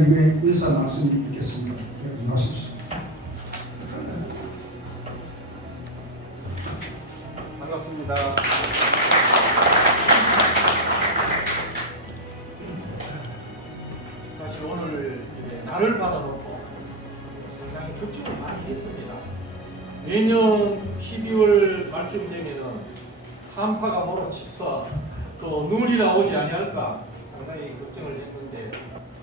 이사님의 인사 말씀을 듣겠습니다. 네, 고맙습니다. 반갑습니다. 사실 오늘 날을 받아놓고 상당히 걱정을 많이 했습니다. 매년 12월 말쯤 되면은 한파가 몰아치서 또 눈이라 오지 아니할까 상당히 걱정을 했는데,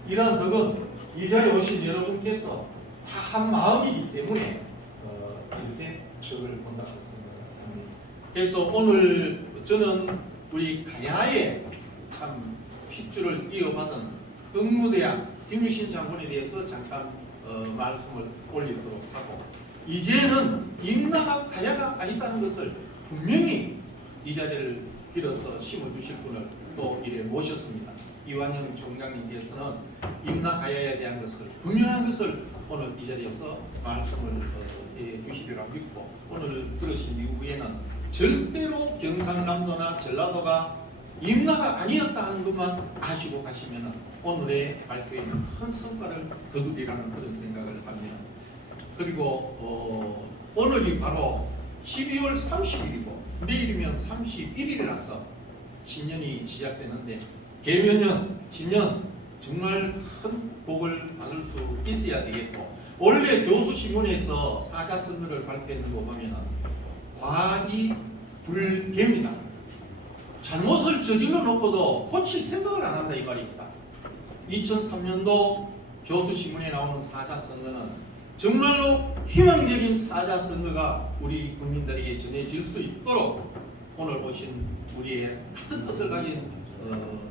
이러한 덕은 이 자리에 오신 여러분께서 다 한 마음이기 때문에 이렇게 덕을 본다고 생각합니다. 그래서 오늘 저는 우리 가야에 참 핏줄을 이어받은 응무대왕 김유신 장군에 대해서 잠깐 말씀을 올리도록 하고, 이제는 임나가 가야가 아니다는 것을 분명히 이 자리를 빌어서 심어주실 분을 또 이래 모셨습니다. 이완영 총장님께서는 임나 가야에 대한 것을 분명한 것을 오늘 이 자리에서 말씀을 해 주시리라고 믿고, 오늘 들으신 이후에는 절대로 경상남도나 전라도가 임나가 아니었다 하는 것만 아시고 가시면 오늘의 발표에는 큰 성과를 거두리라는 그런 생각을 합니다. 그리고 오늘이 바로 12월 30일이고 내일이면 31일이라서 신년이 시작되는데, 개묘년, 신년 정말 큰 복을 받을 수 있어야 되겠고, 원래 교수신문에서 사자선언을 발표했는 거 보면 과학이 불개입니다. 잘못을 저질러 놓고도 고칠 생각을 안 한다 이 말입니다. 2003년도 교수신문에 나오는 사자선언은 정말로 희망적인 사자선언가 우리 국민들에게 전해질 수 있도록 오늘 오신 우리의 같은 뜻을 가진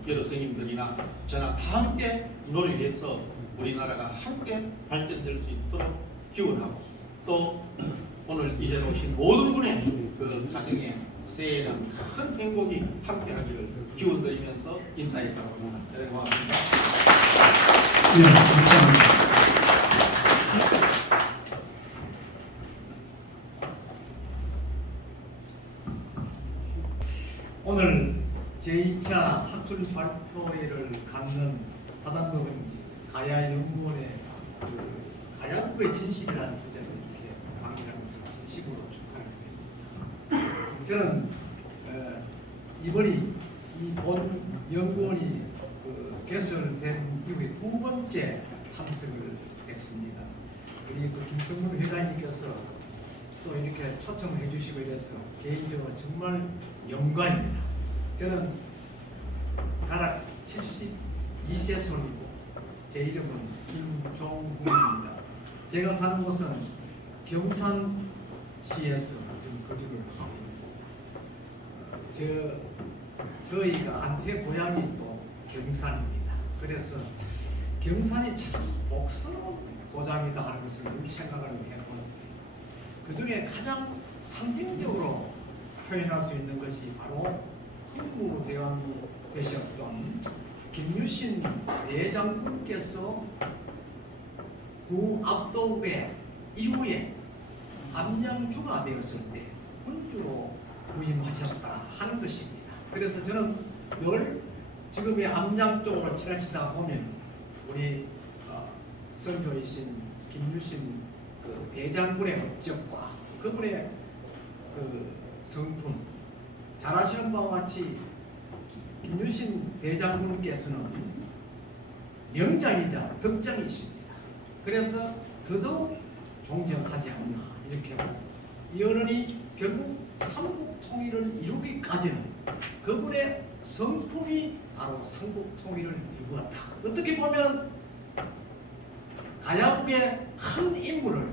여러 스님들이나 저나 다 함께 노력해서 우리나라가 함께 발전될 수 있도록 기원하고, 또 오늘 이제 오신 모든 분의 그 가정에 새해에는 큰 행복이 함께하기를 기원드리면서 인사했다고 합니다. 네, 고맙습니다. 네, 감사합니다. 오늘 제2차 학술 발표회를 갖는 사단법인 가야연구원의 가야국의 진실이라는 주제로 이렇게 강의하는 것을 진심으로 축하드립니다. 저는 이번이 이 본 연구원이 개설된 이후에 2번째 참석을 했습니다. 우리 김성문 회장님께서 또 이렇게 초청해 주시고 이래서 개인적으로 정말 영광입니다. 저는 가락 72세 손이고 제 이름은 김종국입니다. 제가 사는 곳은 경산시에서 지금 거주를 하고 있고, 저희가 안태 고향이 또 경산입니다. 그래서 경산이 참 복스러운 고장이다 하는 것을 늘 생각을 해보는데, 그 중에 가장 상징적으로 표현할 수 있는 것이 바로 흥무대왕이 되셨던 김유신 대장군께서 구 압도의 이후에 암양주가 되었을 때 군주로 부임하셨다 하는 것입니다. 그래서 저는 늘 지금의 암양 쪽으로 지나치다 보면 우리 선조이신 김유신 그 대장군의 업적과 그분의 그 성품, 잘 아시는 바와 같이 김유신 대장군께서는 명장이자 덕장이십니다. 그래서 더더욱 존경하지 않나 이렇게 하고, 이 어른이 결국 삼국 통일을 이루기까지는 그분의 성품이 바로 삼국 통일을 이루었다. 어떻게 보면 가야국의 큰 인물을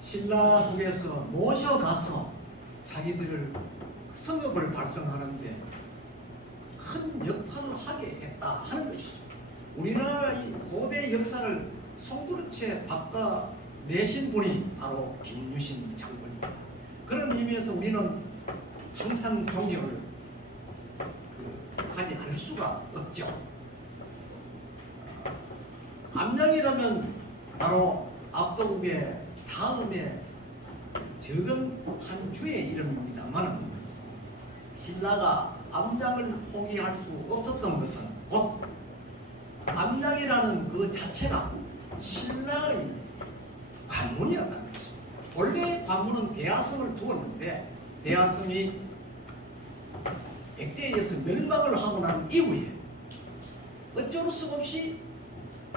신라국에서 모셔가서 자기들을 성읍을 발성하는데 큰 역할을 하게 했다 하는 것이죠. 우리나라 이 고대 역사를 송두리째 바꿔내신 분이 바로 김유신 장군입니다. 그런 의미에서 우리는 항상 존경을 하지 않을 수가 없죠. 암양이라면 바로 압도국의 다음에 적은 한 주의 이름입니다만, 신라가 암양을 포기할 수 없었던 것은 곧 암양이라는 그 자체가 신라의 관문이었다는 것입니다. 원래 관문은 대하성을 두었는데 대하성이 백제에 의해서 멸망을 하고 난 이후에 어쩔 수 없이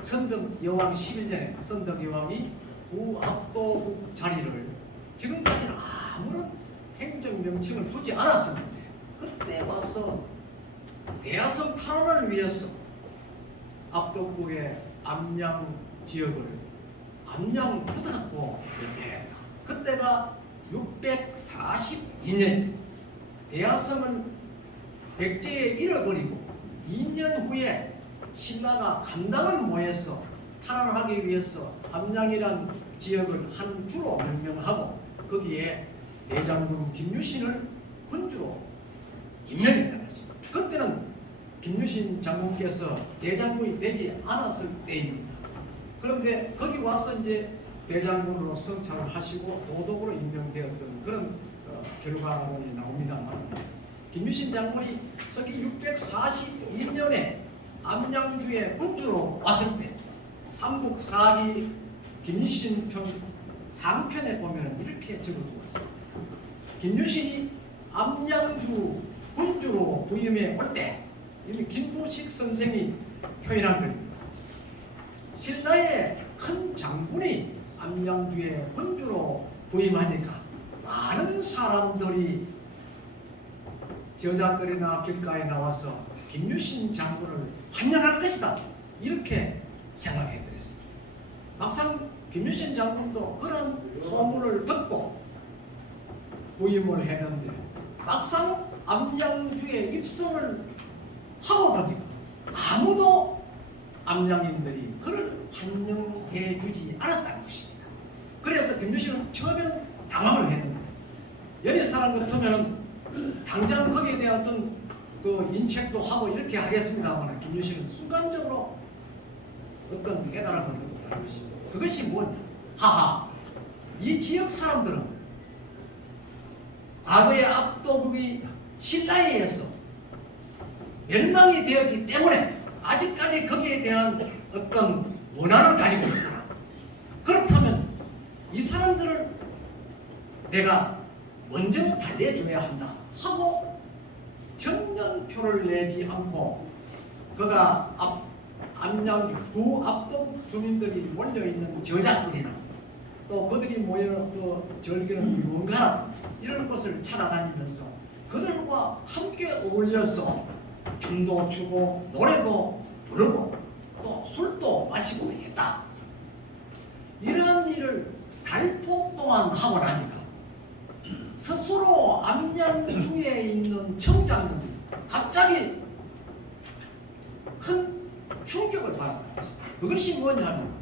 선덕 여왕 11년에 선덕 여왕이 구압도국 자리를 지금까지는 아무런 행정 명칭을 두지 않았었는데 그때 와서 대하성 탈환을 위해서 압도국의 암양 지역을 암양 부탁고 명명했다. 그때가 642년 대하성은 백제에 잃어버리고 2년 후에 신라가 간당을 모여서 탈환하기 위해서 암양이란 지역을 한 주로 명명하고 거기에 대장군 김유신을 군주로 임명했다는 것입니다. 그때는 김유신 장군께서 대장군이 되지 않았을 때입니다. 그런데 거기 와서 이제 대장군으로 성찰을 하시고 도독으로 임명되었던 그런 결과론이 나옵니다만 김유신 장군이 서기 642년에 암양주의 군주로 왔을 때 삼국사기 김유신 편 3편에 보면 이렇게 적어두고 있습니다. 김유신이 암양주 군주로 부임해 올 때 이미 김부식 선생이 표현한 글입니다. 신라의 큰 장군이 암양주의 군주로 부임하니까 많은 사람들이 저작거리나 길가에 나와서 김유신 장군을 환영할 것이다 이렇게 생각해드렸습니다. 막상 김유신 장군도 그런 소문을 듣고 부임을 했는데 막상 암양주에 입성을 하고 보니까 아무도 암양인들이 그를 환영해 주지 않았다는 것입니다. 그래서 김유신은 처음에는 당황을 했는데 여러 사람 같으면 당장 거기에 대한 어떤 그 인책도 하고 이렇게 하겠습니다만 김유신은 순간적으로 어떤 깨달음을 얻었다는 것입니다. 그것이 뭐냐? 하하, 이 지역 사람들은 과거의 압도국이 신라에 의해서 멸망이 되었기 때문에 아직까지 거기에 대한 어떤 원한을 가지고 있구나. 그렇다면 이 사람들을 내가 먼저 달래줘야 한다 하고 전년표를 내지 않고 그가 암양주 구압동 주민들이 몰려있는 저작거리나 또 그들이 모여서 즐기는 유흥가라든지 이런 것을 찾아다니면서 그들과 함께 어울려서 춤도 추고 노래도 부르고 또 술도 마시고 했다. 이런 일을 달포 동안 하고 나니까 스스로 암양주에 있는 청장들이 갑자기 큰 충격을 받았다는 것입니다. 그것이 뭐냐면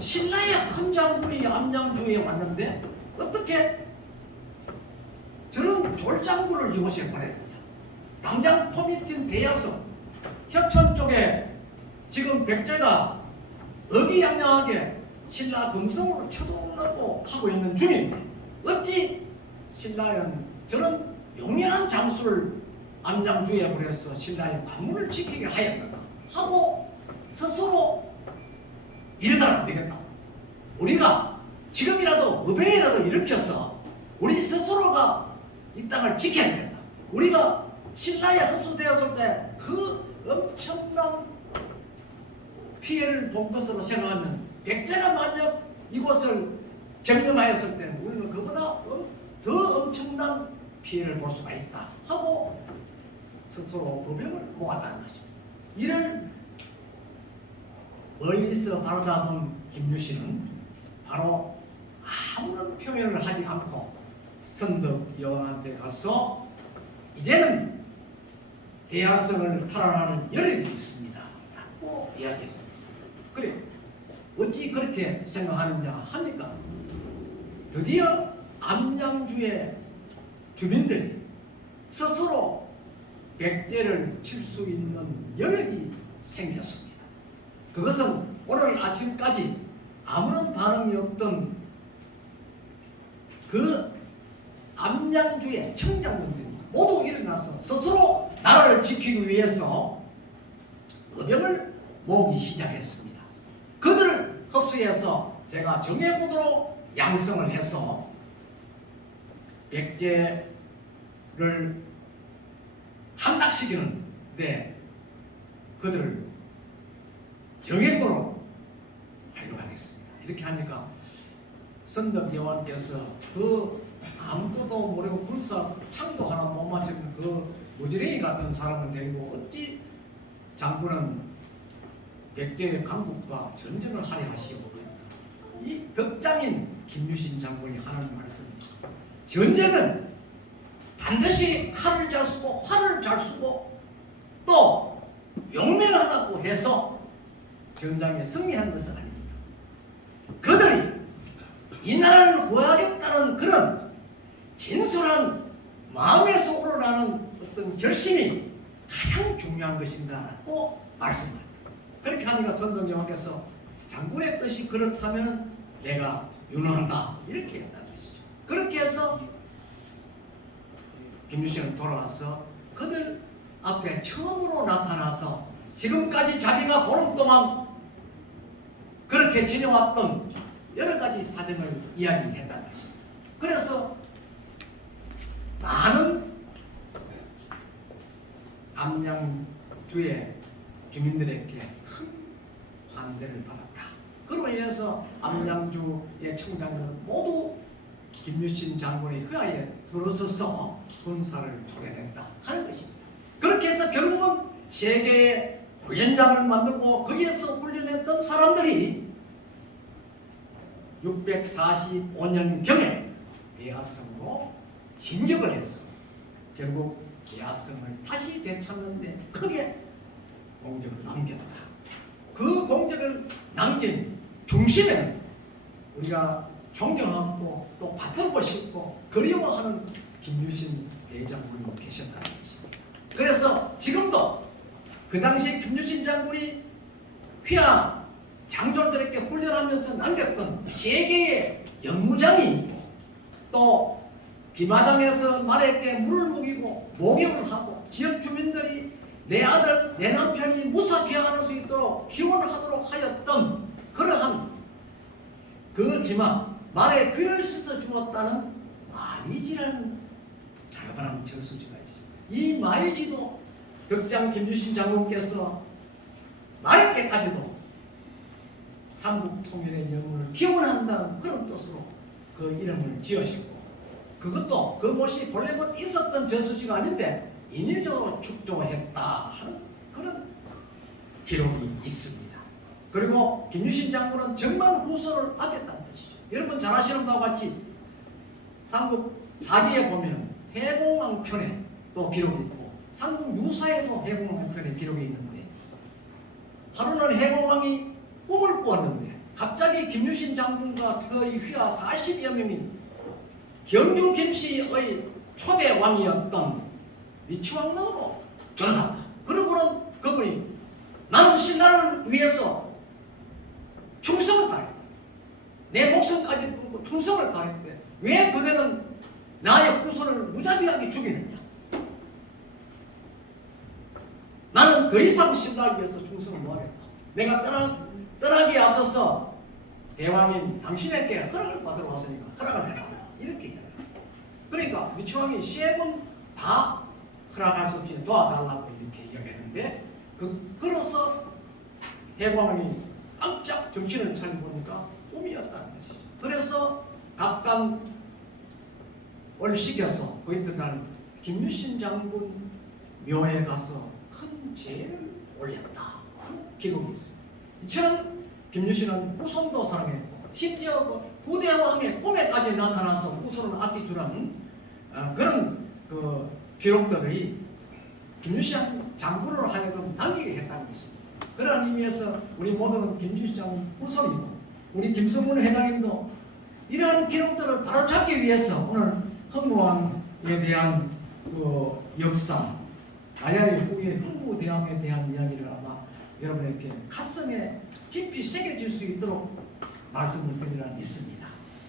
신라의 큰 장군이 암양주에 왔는데 어떻게 저런 졸장군을 이곳에 보냈느냐. 당장 포미팀 대여서 협천 쪽에 지금 백제가 의기양양하게 신라 금성으로 쳐들어오려고 하고 있는 중인데 어찌 신라는 저런 용연한 장수를 암양주에 보내서 신라의 관문을 지키게 하였는가 하고 스스로 이러다는 안 되겠다. 우리가 지금이라도 의회라도 일으켜서 우리 스스로가 이 땅을 지켜야 된다. 우리가 신라에 흡수되었을 때 그 엄청난 피해를 본 것으로 생각하면 백제가 만약 이곳을 점령하였을 때는 우리는 그보다 더 엄청난 피해를 볼 수가 있다 하고 스스로 의병을 모았다는 것입니다. 이를 멀리서 바라다본 김유신은 바로 아무런 표현을 하지 않고 선덕 여왕한테 가서 이제는 대하성을 탈환하는 여력이 있습니다 라고 이야기했습니다. 그래 어찌 그렇게 생각하느냐 하니까 드디어 암양주의 주민들이 스스로 백제를 칠 수 있는 여력이 생겼습니다. 그것은 오늘 아침까지 아무런 반응이 없던 그 암양주의 청장들이 모두 일어나서 스스로 나라를 지키기 위해서 의병을 모으기 시작했습니다. 그들을 흡수해서 제가 정예군으로 양성을 해서 백제를 함락시키는데 그들을 정예군으로 활용하겠습니다. 이렇게 하니까 선덕 여왕께서 그 아무것도 모르고 군사 창도 하나 못 맞추는 그 무지랭이 같은 사람을 데리고 어찌 장군은 백제의 강국과 전쟁을 하려 하시오. 이 덕장인 김유신 장군이 하는 말씀입니다. 전쟁은 반드시 칼을 잘 쓰고 활을 잘 쓰고 또 용맹하다고 해서 전장에 승리하는 것은 아닙니다. 그들이 이 나라를 구하겠다는 그런 진솔한 마음에서 우러나는 어떤 결심이 가장 중요한 것인가라고 말씀합니다. 그렇게 하니까 선덕여왕께서 장군의 뜻이 그렇다면 내가 윤호한다 이렇게 했다는 것이죠. 그렇게 해서 김유신은 돌아와서 그들 앞에 처음으로 나타나서 지금까지 자기가 보름 동안 그렇게 지내왔던 여러 가지 사정을 이야기했다는 것입니다. 그래서 많은 암양주의 주민들에게 큰 환대를 받았다. 그로 인해서 암양주의 청장들은 모두 김유신 장군의 회하에 들어서서 군사를 초래했다 하는 것입니다. 그렇게 해서 결국은 세계의 후연장을 만들고 거기에서 훈련했던 사람들이 645년경에 대하성으로 진격을 해서 결국 대하성을 다시 되찾는데 크게 공적을 남겼다. 그 공적을 남긴 중심에는 우리가 존경하고 또 받들고 싶고 그리워하는 김유신 대장군이 계셨다는 것입니다. 그래서 지금도 그 당시에 김유신 장군이 휘하 장졸들에게 훈련하면서 남겼던 세 개의 연무장이 있고 또 비마장에서 말에게 물을 먹이고 목욕을 하고 지역 주민들이 내 아들 내 남편이 무사케 할 수 있도록 기원을 하도록 하였던 그러한 그 기마 말에 귀를 씻어 주었다는 마이지라는 자그마한 저수지가 있습니다. 이 마이지도 덕장 김유신 장군께서 말에게까지도 삼국 통일의 영혼을 기원한다는 그런 뜻으로 그 이름을 지으시고 그것도 그 못이 본래는 있었던 저수지가 아닌데 인위적으로 축조했다 하는 그런 기록이 있습니다. 그리고 김유신 장군은 정말 후손을 아꼈다는 것이죠. 여러분 잘 아시는 바와 같이 삼국 사기에 보면 해공왕편에 또 기록이 있고 삼국 유사에도 해공왕편에 기록이 있는데 하루는 해공왕이 꿈을 꾸었는데 갑자기 김유신 장군과 그의 휘하 40여 명이 경주 김씨의 초대 왕이었던 미추왕릉으로 들어갔다. 그러고는 그분이 나는 신나를 위해서 충성을 다했다. 내 목숨까지 끊고 충성을 다했대. 왜 그대는 나의 후손을 무자비하게 죽이느냐? 나는 더 이상 신나를 위해서 충성을 못하겠다. 내가 떠나기에 앞서서 대왕인 당신에게 허락을 받으러 왔으니까 허락을 해라. 이렇게 이야기합니다. 그러니까 미추왕이 세 번 다 허락할 수 없이 도와달라고 이렇게 이야기했는데 그로서 해광이 깜짝 정신을 차려보니까 꿈이었다는 것이죠. 그래서 각각 시켜서 그 이튿날 김유신 장군 묘에 가서 큰 제를 올렸다 기록이 있습니다. 이처럼 김유신은 후손도 사랑했고 심지어 그 후대왕의 꿈에까지 나타나서 후손을 아껴주는 그런 그 기록들이 김유신 장군으로 하여금 남기게 했다는 것입니다. 그런 의미에서 우리 모두는 김유신 장군 후손이고 우리 김성문 회장님도 이러한 기록들을 바로잡기 위해서 오늘 흥무왕에 대한 그 역사, 가야의 후의 흥무대왕에 대한 이야기를 아마 여러분에게 가슴에 깊이 새겨질 수 있도록 말씀을 드리려 있습니다.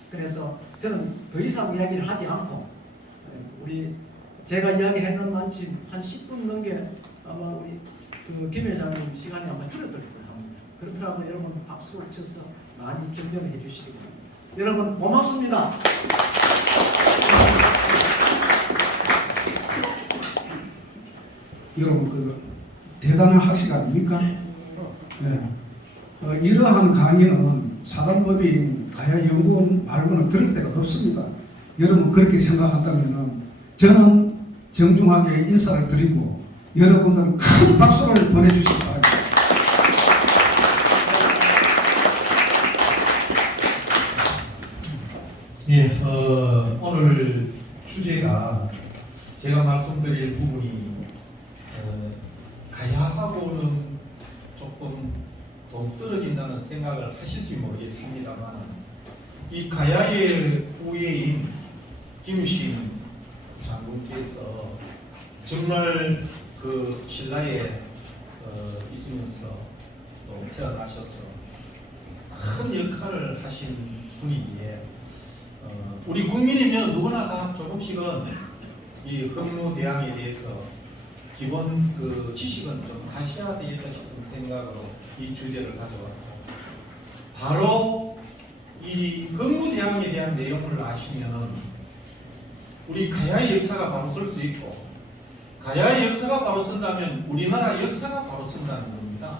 그래서 저는 더 이상 이야기를 하지 않고 우리 제가 이야기했는 만큼 한 10분 넘게 아마 우리 그 김 회장님 시간이 아마 줄어들 거예요. 그렇더라도 여러분 박수를 쳐서 많이 격려해 주시기 바랍니다. 여러분 고맙습니다. 여러분 그 대단한 학식 아닙니까? 네. 이러한 강의는 사단법인 가야연구원 말고는 들을 데가 없습니다. 여러분 그렇게 생각한다면 저는 정중하게 인사를 드리고 여러분들은 큰 박수를 보내주시기 바랍니다. 예, 오늘 주제가 제가 말씀드릴 부분이 가야하고는 조금 동떨어진다는 생각을 하실지 모르겠습니다만 이 가야의 후예인 김유신 장군께서 정말 그 신라에 있으면서 또 태어나셔서 큰 역할을 하신 분이기에 우리 국민이면 누구나 다 조금씩은 이 흥무대항에 대해서 기본 그 지식은 좀 하셔야 되겠다 싶은 생각으로 이 주제를 가져왔고, 바로 이 흥무대항에 대한 내용을 아시면은 우리 가야의 역사가 바로 설 수 있고, 가야의 역사가 바로 선다면 우리나라 역사가 바로 선다는 겁니다.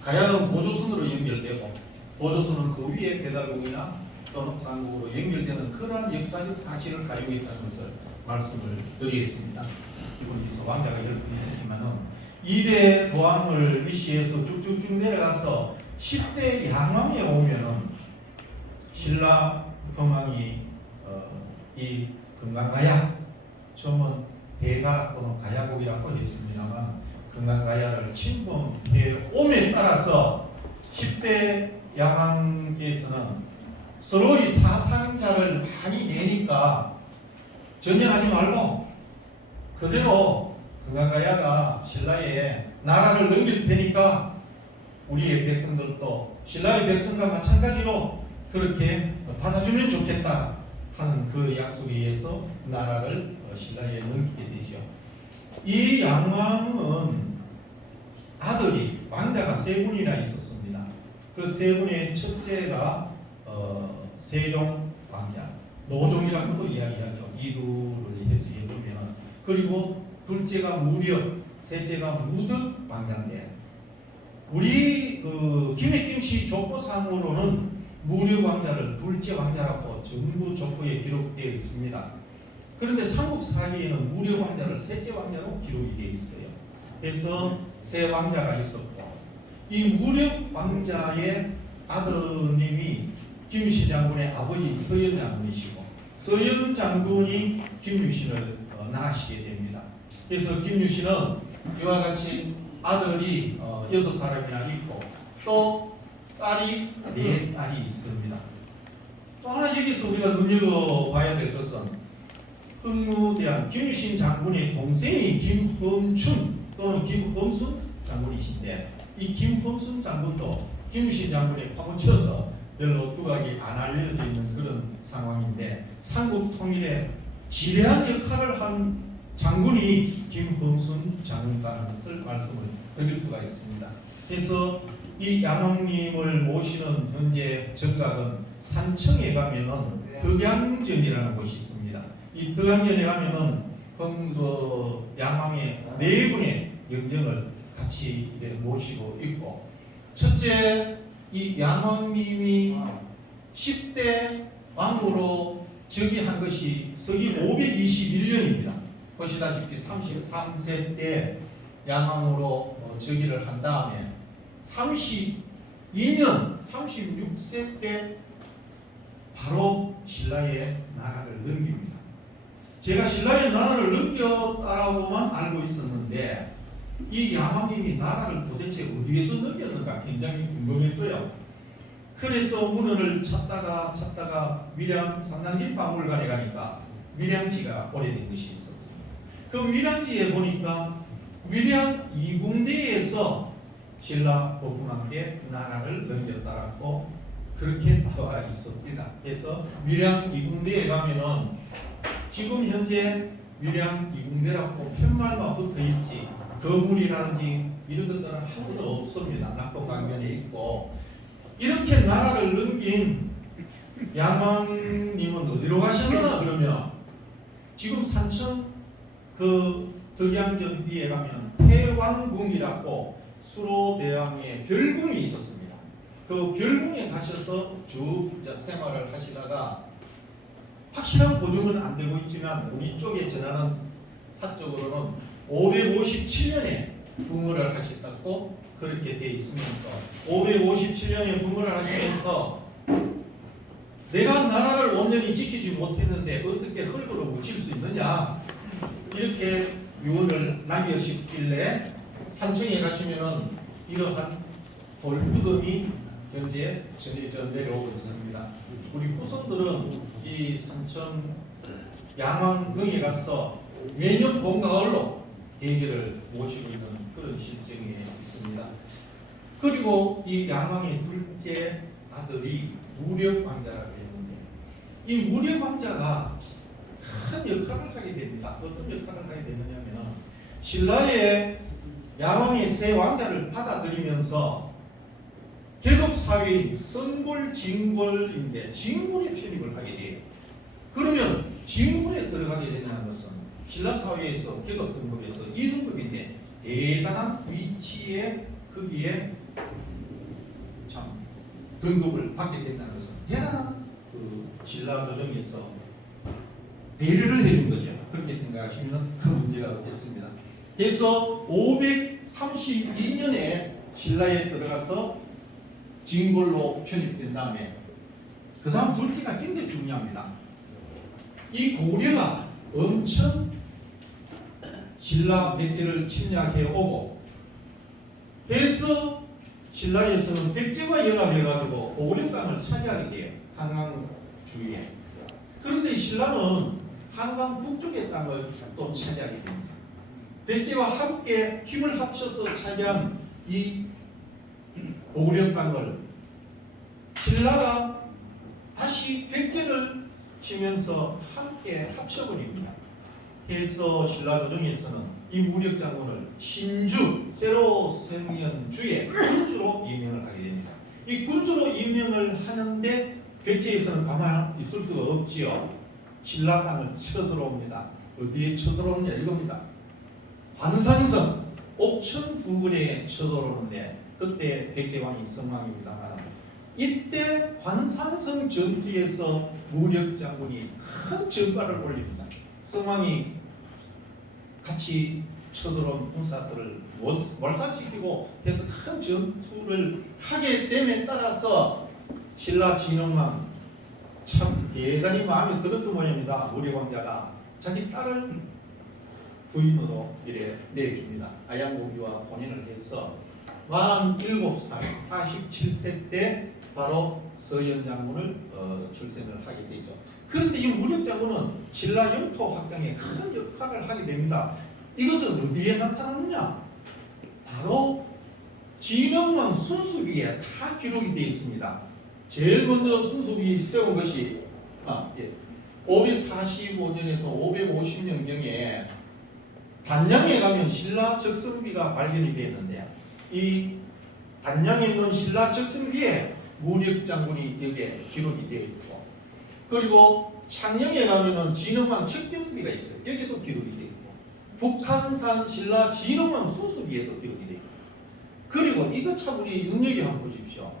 가야는 고조선으로 연결되고, 고조선은 그 위에 배달국이나 또는 한국으로 연결되는 그러한 역사적 사실을 가지고 있다는 것을 말씀을 드리겠습니다. 이분이 왕자가 10분 있었지만은 2대 도왕을 위시해서 쭉쭉쭉 내려가서 10대 양왕에 오면은 신라 금왕이 이 금강가야, 처음은 대가 또는 가야국이라고 했습니다만 금강가야를 침범해 옴에 따라서 10대 양왕께서는 서로의 사상자를 많이 내니까 전쟁하지 말고 그대로 금강가야가 신라에 나라를 넘길 테니까 우리의 백성들도 신라의 백성과 마찬가지로 그렇게 받아주면 좋겠다 하는 그 약속에 의해서 나라를 신라에 넘기게 되죠. 이 양왕은 아들이 왕자가 3분이나 있었습니다. 그 3분의 첫째가 세종 왕자, 노종이라고도 이야기하죠. 이두를 해서 해보면. 그리고 둘째가 무력, 셋째가 무덕 왕자인데, 우리 김해김씨 족보상으로는 무력 왕자를 둘째 왕자라고 전부 족보에 기록되어 있습니다. 그런데 삼국사기에는 무력 왕자를 셋째 왕자로 기록이 되어 있어요. 그래서 세 왕자가 있었고, 이 무력 왕자의 아드님이 김유신 장군의 아버지 서현 장군이시고, 서현 장군이 김유신을 낳으시게 됩니다. 그래서 김유신은 이와 같이 아들이 6사람이나 있고, 또 딸이 4딸이 있습니다. 또 하나 여기서 우리가 눈여겨봐야 될 것은 흥무대항 김유신 장군의 동생이 김험춘 또는 김험순 장군이신데, 이 김험순 장군도 김유신 장군에 파묻혀서 별로 두각이 안 알려져 있는 그런 상황인데, 삼국 통일에 지대한 역할을 한 장군이 김험순 장군이라는 것을 말씀을 드릴 수가 있습니다. 그래서 이 양왕님을 모시는 현재 정각은 산청에 가면은 덕양전이라는 곳이 있습니다. 이 덕양전에 가면은 양왕의 4분의 영정을 같이 모시고 있고, 첫째 이 양왕님이 10대 왕으로 즉위한 것이 서기 521년입니다. 보시다시피 33세 때 양왕으로 즉위를 한 다음에 32년 36세 때 바로 신라의 나라를 넘깁니다. 제가 신라의 나라를 넘겼다라고만 알고 있었는데, 이 양왕님이 나라를 도대체 어디에서 넘겼는가 굉장히 궁금했어요. 그래서 문헌을 찾다가 밀양 삼남진박물관에 가니까 밀양지가 오래된 것이 있었거든요. 그 밀양지에 보니까 밀양 이궁대에서 신라 법궁함께 나라를 넘겼다라고 그렇게 나와 있습니다. 그래서 밀양 이궁대에 가면은 지금 현재 밀양 이궁대라고 팻말만 붙어 있지, 건물이라든지 이런 것들은 아무도 없습니다. 낙동강변에 있고. 이렇게 나라를 넘긴 양왕님은 어디로 가셨나 그러면 지금 산천 그 덕양전비에 가면 태왕궁이라고 수로대왕의 별궁이 있었습니다. 그 별궁에 가셔서 쭉 생활을 하시다가 확실한 고증은 안 되고 있지만 우리 쪽에 전하는 사적으로는 557년에 붕어를 하셨다고 그렇게 돼 있으면서 557년에 붕어를 하시면서 내가 나라를 온전히 지키지 못했는데 어떻게 흙으로 묻힐 수 있느냐 이렇게 유언을 남기셨길래 산청에 가시면은 이러한 돌무덤이 현재 전해져 내려오고 있습니다. 우리 후손들은 이 산천 양왕릉에 가서 매년 봄 가을로 대개를 모시고 있는 그런 실정에 있습니다. 그리고 이 양왕의 둘째 아들이 무력왕자라고 했는데 이 무력왕자가 큰 역할을 하게 됩니다. 어떤 역할을 하게 되느냐면 신라의 양왕의 세 왕자를 받아들이면서 계급사회인 선골, 진골인데 진골에 편입을 하게 돼요. 그러면 진골에 들어가게 되는 것은 신라 사회에서 계급 등급에서 2등급인데 대단한 위치에 거기에 참 등급을 받게 된다는 것은 대단한 그 신라 조정에서 배려를 해준 거죠. 그렇게 생각하시면 큰 문제가 없겠습니다. 그래서 532년에 신라에 들어가서 진골로 편입된 다음에 그 다음 둘째가 굉장히 중요합니다. 이 고려가 엄청 신라 백제를 침략해 오고 해서 신라에서는 백제와 연합해가지고 고구려 땅을 차지하게 돼요. 한강 주위에. 그런데 신라는 한강 북쪽의 땅을 또 차지하게 됩니다. 백제와 함께 힘을 합쳐서 차지한 이 고구려 땅을 신라가 다시 백제를 치면서 함께 합쳐버립니다. 그래서 신라 조정에서는 이 무력장군을 신주, 새로 생긴 주의 군주로 임명을 하게 됩니다. 이 군주로 임명을 하는데 백제에서는 가만히 있을 수가 없지요. 신라 땅을 쳐들어옵니다. 어디에 쳐들어오느냐 이겁니다. 관산성, 옥천 부근에 쳐들어오는데 그때 백제왕이 성왕입니다만 이때 관산성 전투에서 무력장군이 큰 전과를 올립니다. 성왕이 같이 쳐들어온 군사들을 몰살시키고 해서 큰 전투를 하게 됨에 따라서 신라 진흥왕 참 대단히 마음에 들었던 모양입니다. 무력왕자가 자기 딸을 부인으로 이래 내줍니다. 아양고기와 혼인을 해서 47살 47세 때 바로 서현 장군을 출생을 하게 되죠. 그런데 이 무력 장군은 신라 영토 확장에 큰 역할을 하게 됩니다. 이것은 어디에 나타나느냐? 바로 진흥왕 순수기에 다 기록이 되어 있습니다. 제일 먼저 순수기 세운 것이 545년에서 550년경에 단양에 가면 신라 적성비가 발견이 되었는데 이 단양에 있는 신라 적성비에 무력장군이 여기에 기록이 되어 있고 그리고 창녕에 가면은 진흥왕 척경비가 있어요. 여기도 기록이 되어 있고 북한산 신라 진흥왕 순수기에도 기록이 되어 있고 그리고 이거 참 우리 눈여겨 한번 보십시오.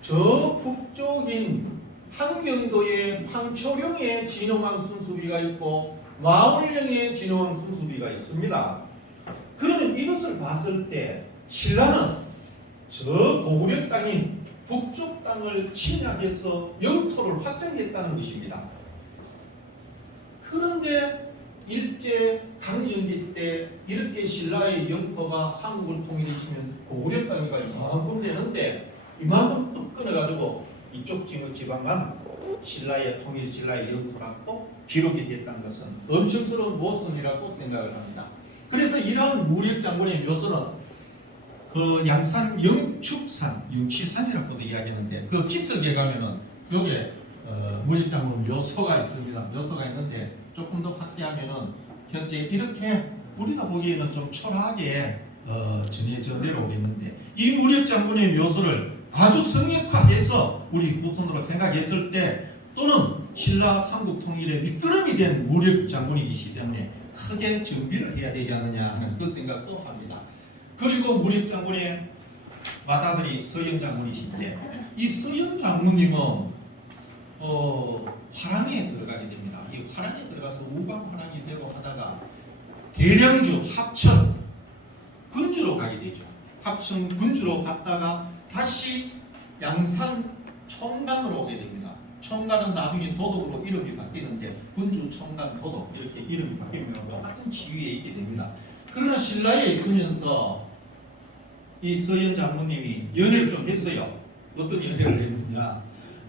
저 북쪽인 한경도에 황초령에 진흥왕 순수비가 있고 마울령에 진흥왕 순수비가 있습니다. 그러면 이것을 봤을 때 신라는 저 고구려 땅인 북쪽 땅을 침략해서 영토를 확장했다는 것입니다. 그런데 일제 강점기 때 이렇게 신라의 영토가 삼국을 통일시면 고구려 땅이가 이만큼 되는데 이만큼 뚝 끊어가지고 이쪽 지방만 신라의 통일 신라의 영토라고 기록이 됐다는 것은 엄청스러운 모순이라고 생각을 합니다. 그래서 이러한 무력장군의 묘소는 그 양산 영축산, 영취산이라고도 이야기하는데 그 기슭에 가면은 여기에 무력장군 묘소가 있습니다. 묘소가 있는데 조금 더 확대하면은 현재 이렇게 우리가 보기에는 좀 초라하게 전해져 내려오겠는데 이 무력장군의 묘소를 아주 성역화해서 우리 후손으로 생각했을 때 또는 신라 삼국통일의 밑거름이 된 무력장군이기 때문에 크게 정비를 해야 되지 않느냐 하는 그 생각도 합니다. 그리고 무력장군의 맏아들이 서현장군이신데 이 서현장군님은 화랑에 들어가게 됩니다. 이 화랑에 들어가서 우방화랑이 되고 하다가 대령주 합천 군주로 가게 되죠. 합천 군주로 갔다가 다시 양산 총관으로 오게 됩니다. 총관은 나중에 도독으로 이름이 바뀌는데 군주, 총관, 도독 이렇게 이름이 바뀌면 똑같은 지위에 있게 됩니다. 그러나 신라에 있으면서 이 서현 장군님이 연애를 좀 했어요. 어떤 연애를 했느냐?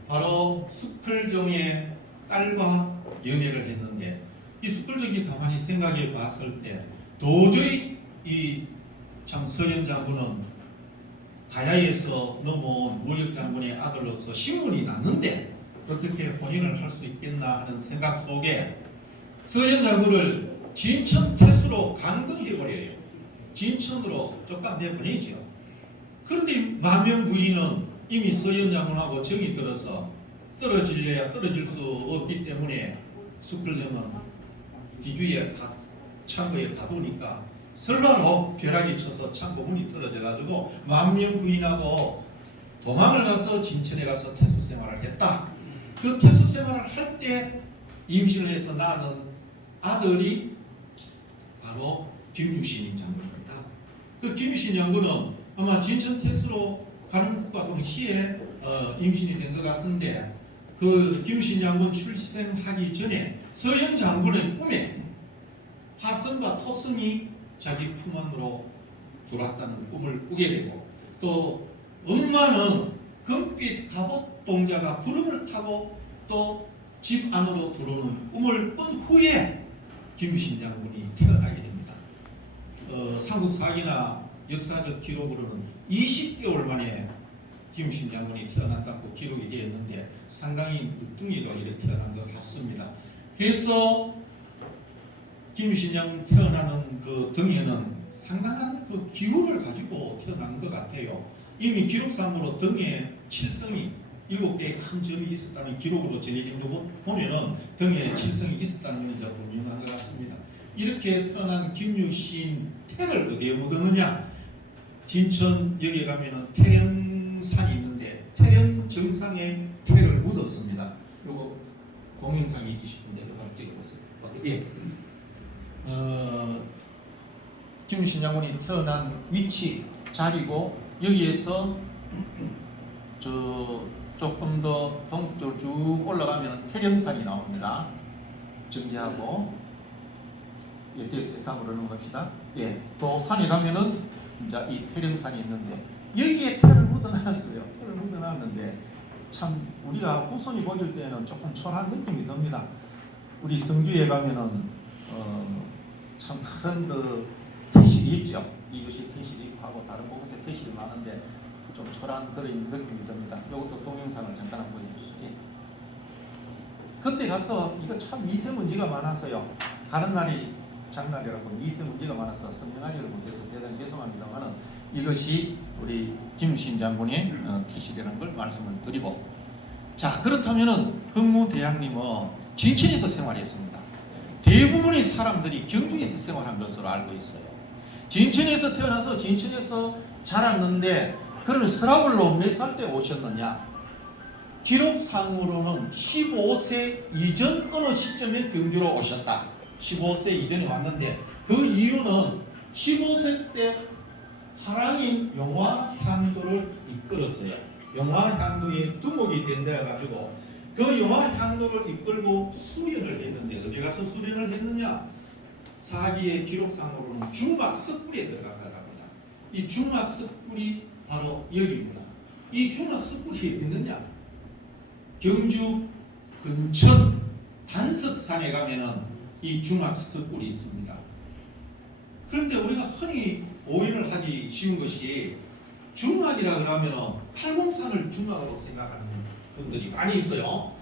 바로 숙필종의 딸과 연애를 했는데 이 숙필종이 가만히 생각해 봤을 때 도저히 이 참 서현 장군은 가야에서 넘어온 무력 장군의 아들로서 신분이 났는데 어떻게 혼인을 할 수 있겠나 하는 생각 속에 서현 장군을 진천 태수로 강등해버려요. 진천으로 쫓아내보내죠. 그런데 만명 부인은 이미 서현 장군하고 정이 들어서 떨어질래야 떨어질 수 없기 때문에 숙필정은 뒤주에 창고에 가두니까 설화로 벼락이 쳐서 창고 문이 떨어져가지고 만명 부인하고 도망을 가서 진천에 가서 태수 생활을 했다. 그 태수 생활을 할 때 임신을 해서 낳은 아들이 바로 김유신 장군입니다. 그 김유신 장군은 아마 진천 태수로 가는 것과 동시에 임신이 된 것 같은데 그 김유신 장군 출생하기 전에 서현 장군의 꿈에 화성과 토성이 자기 품 안으로 들어왔다는 꿈을 꾸게 되고 또 엄마는 금빛 갑옷 동자가 구름을 타고 또 집 안으로 들어오는 꿈을 꾼 후에 김유신 장군이 태어나게 됩니다. 삼국사기나 역사적 기록으로는 20개월 만에 김유신 장군이 태어났다고 기록이 되어 있는데 상당히 늦둥이로 이렇게 태어난 것 같습니다. 그래서 김유신 장군 태어나는 그 등에는 상당한 그 기운을 가지고 태어난 것 같아요. 이미 기록상으로 등에 칠성이 7개의 큰 점이 있었다는 기록으로 전해진 거 보면은 등에 칠성이 있었다는 건 이제 분명한 것 같습니다. 이렇게 태어난 김유신 태를 어디에 묻었느냐? 진천 여기에 가면은 태령산이 있는데 태령 정상에 태를 묻었습니다. 요거 동영상이 있으실 건데 한번 찍어보세요. 예. 김유신 장군이 태어난 위치 자리고 여기에서 조금 더 동쪽으로 쭉 올라가면 태령산이 나옵니다. 정지하고 예, 됐어요. 다음으로 넘어갑시다. 예, 또 산에 가면은 이제 이 태령산이 있는데 여기에 태를 묻어놨어요. 태를 묻어놨는데 참 우리가 후손이 보실 때는 조금 초라한 느낌이 듭니다. 우리 성주에 가면은 참 큰 그 태실이 있죠. 이것이 태실이 있고 하고 다른 곳에 태실이 많은데 좀 초라한 그런 느낌이 듭니다. 이것도 동영상을 잠깐 한번 보여주시죠. 예. 그때 가서 이거 참 미세먼지가 많았어요. 가는 날이 장날이라고 미세먼지가 많아서 설명하기를 못해서 대단히 죄송합니다만은 이것이 우리 김유신 장군의 태실이라는 걸 말씀을 드리고 자 그렇다면은 흥무대왕님은 진천에서 생활했습니다. 대부분의 사람들이 경주에서 생활한 것으로 알고 있어요. 진천에서 태어나서 진천에서 자랐는데 그러면 서라벌로 몇 살 때 오셨느냐? 기록상으로는 15세 이전 어느 시점에 경주로 오셨다. 15세 이전에 왔는데 그 이유는 15세 때 화랑인 용화향도를 이끌었어요. 용화향도에 두목이 된다 가지고 그 용화향도를 이끌고 수련을 했는데 어디 가서 수련을 했느냐? 사기의 기록상으로는 중막석굴에 들어갔다고 합니다. 이 중막석굴이 바로 여기입니다. 이 중막석굴이 있느냐? 경주 근천 단석산에 가면은 이 중막석굴이 있습니다. 그런데 우리가 흔히 오해를 하기 쉬운 것이 중막이라 그러면은 팔공산을 중막으로 생각하는 분들이 많이 있어요.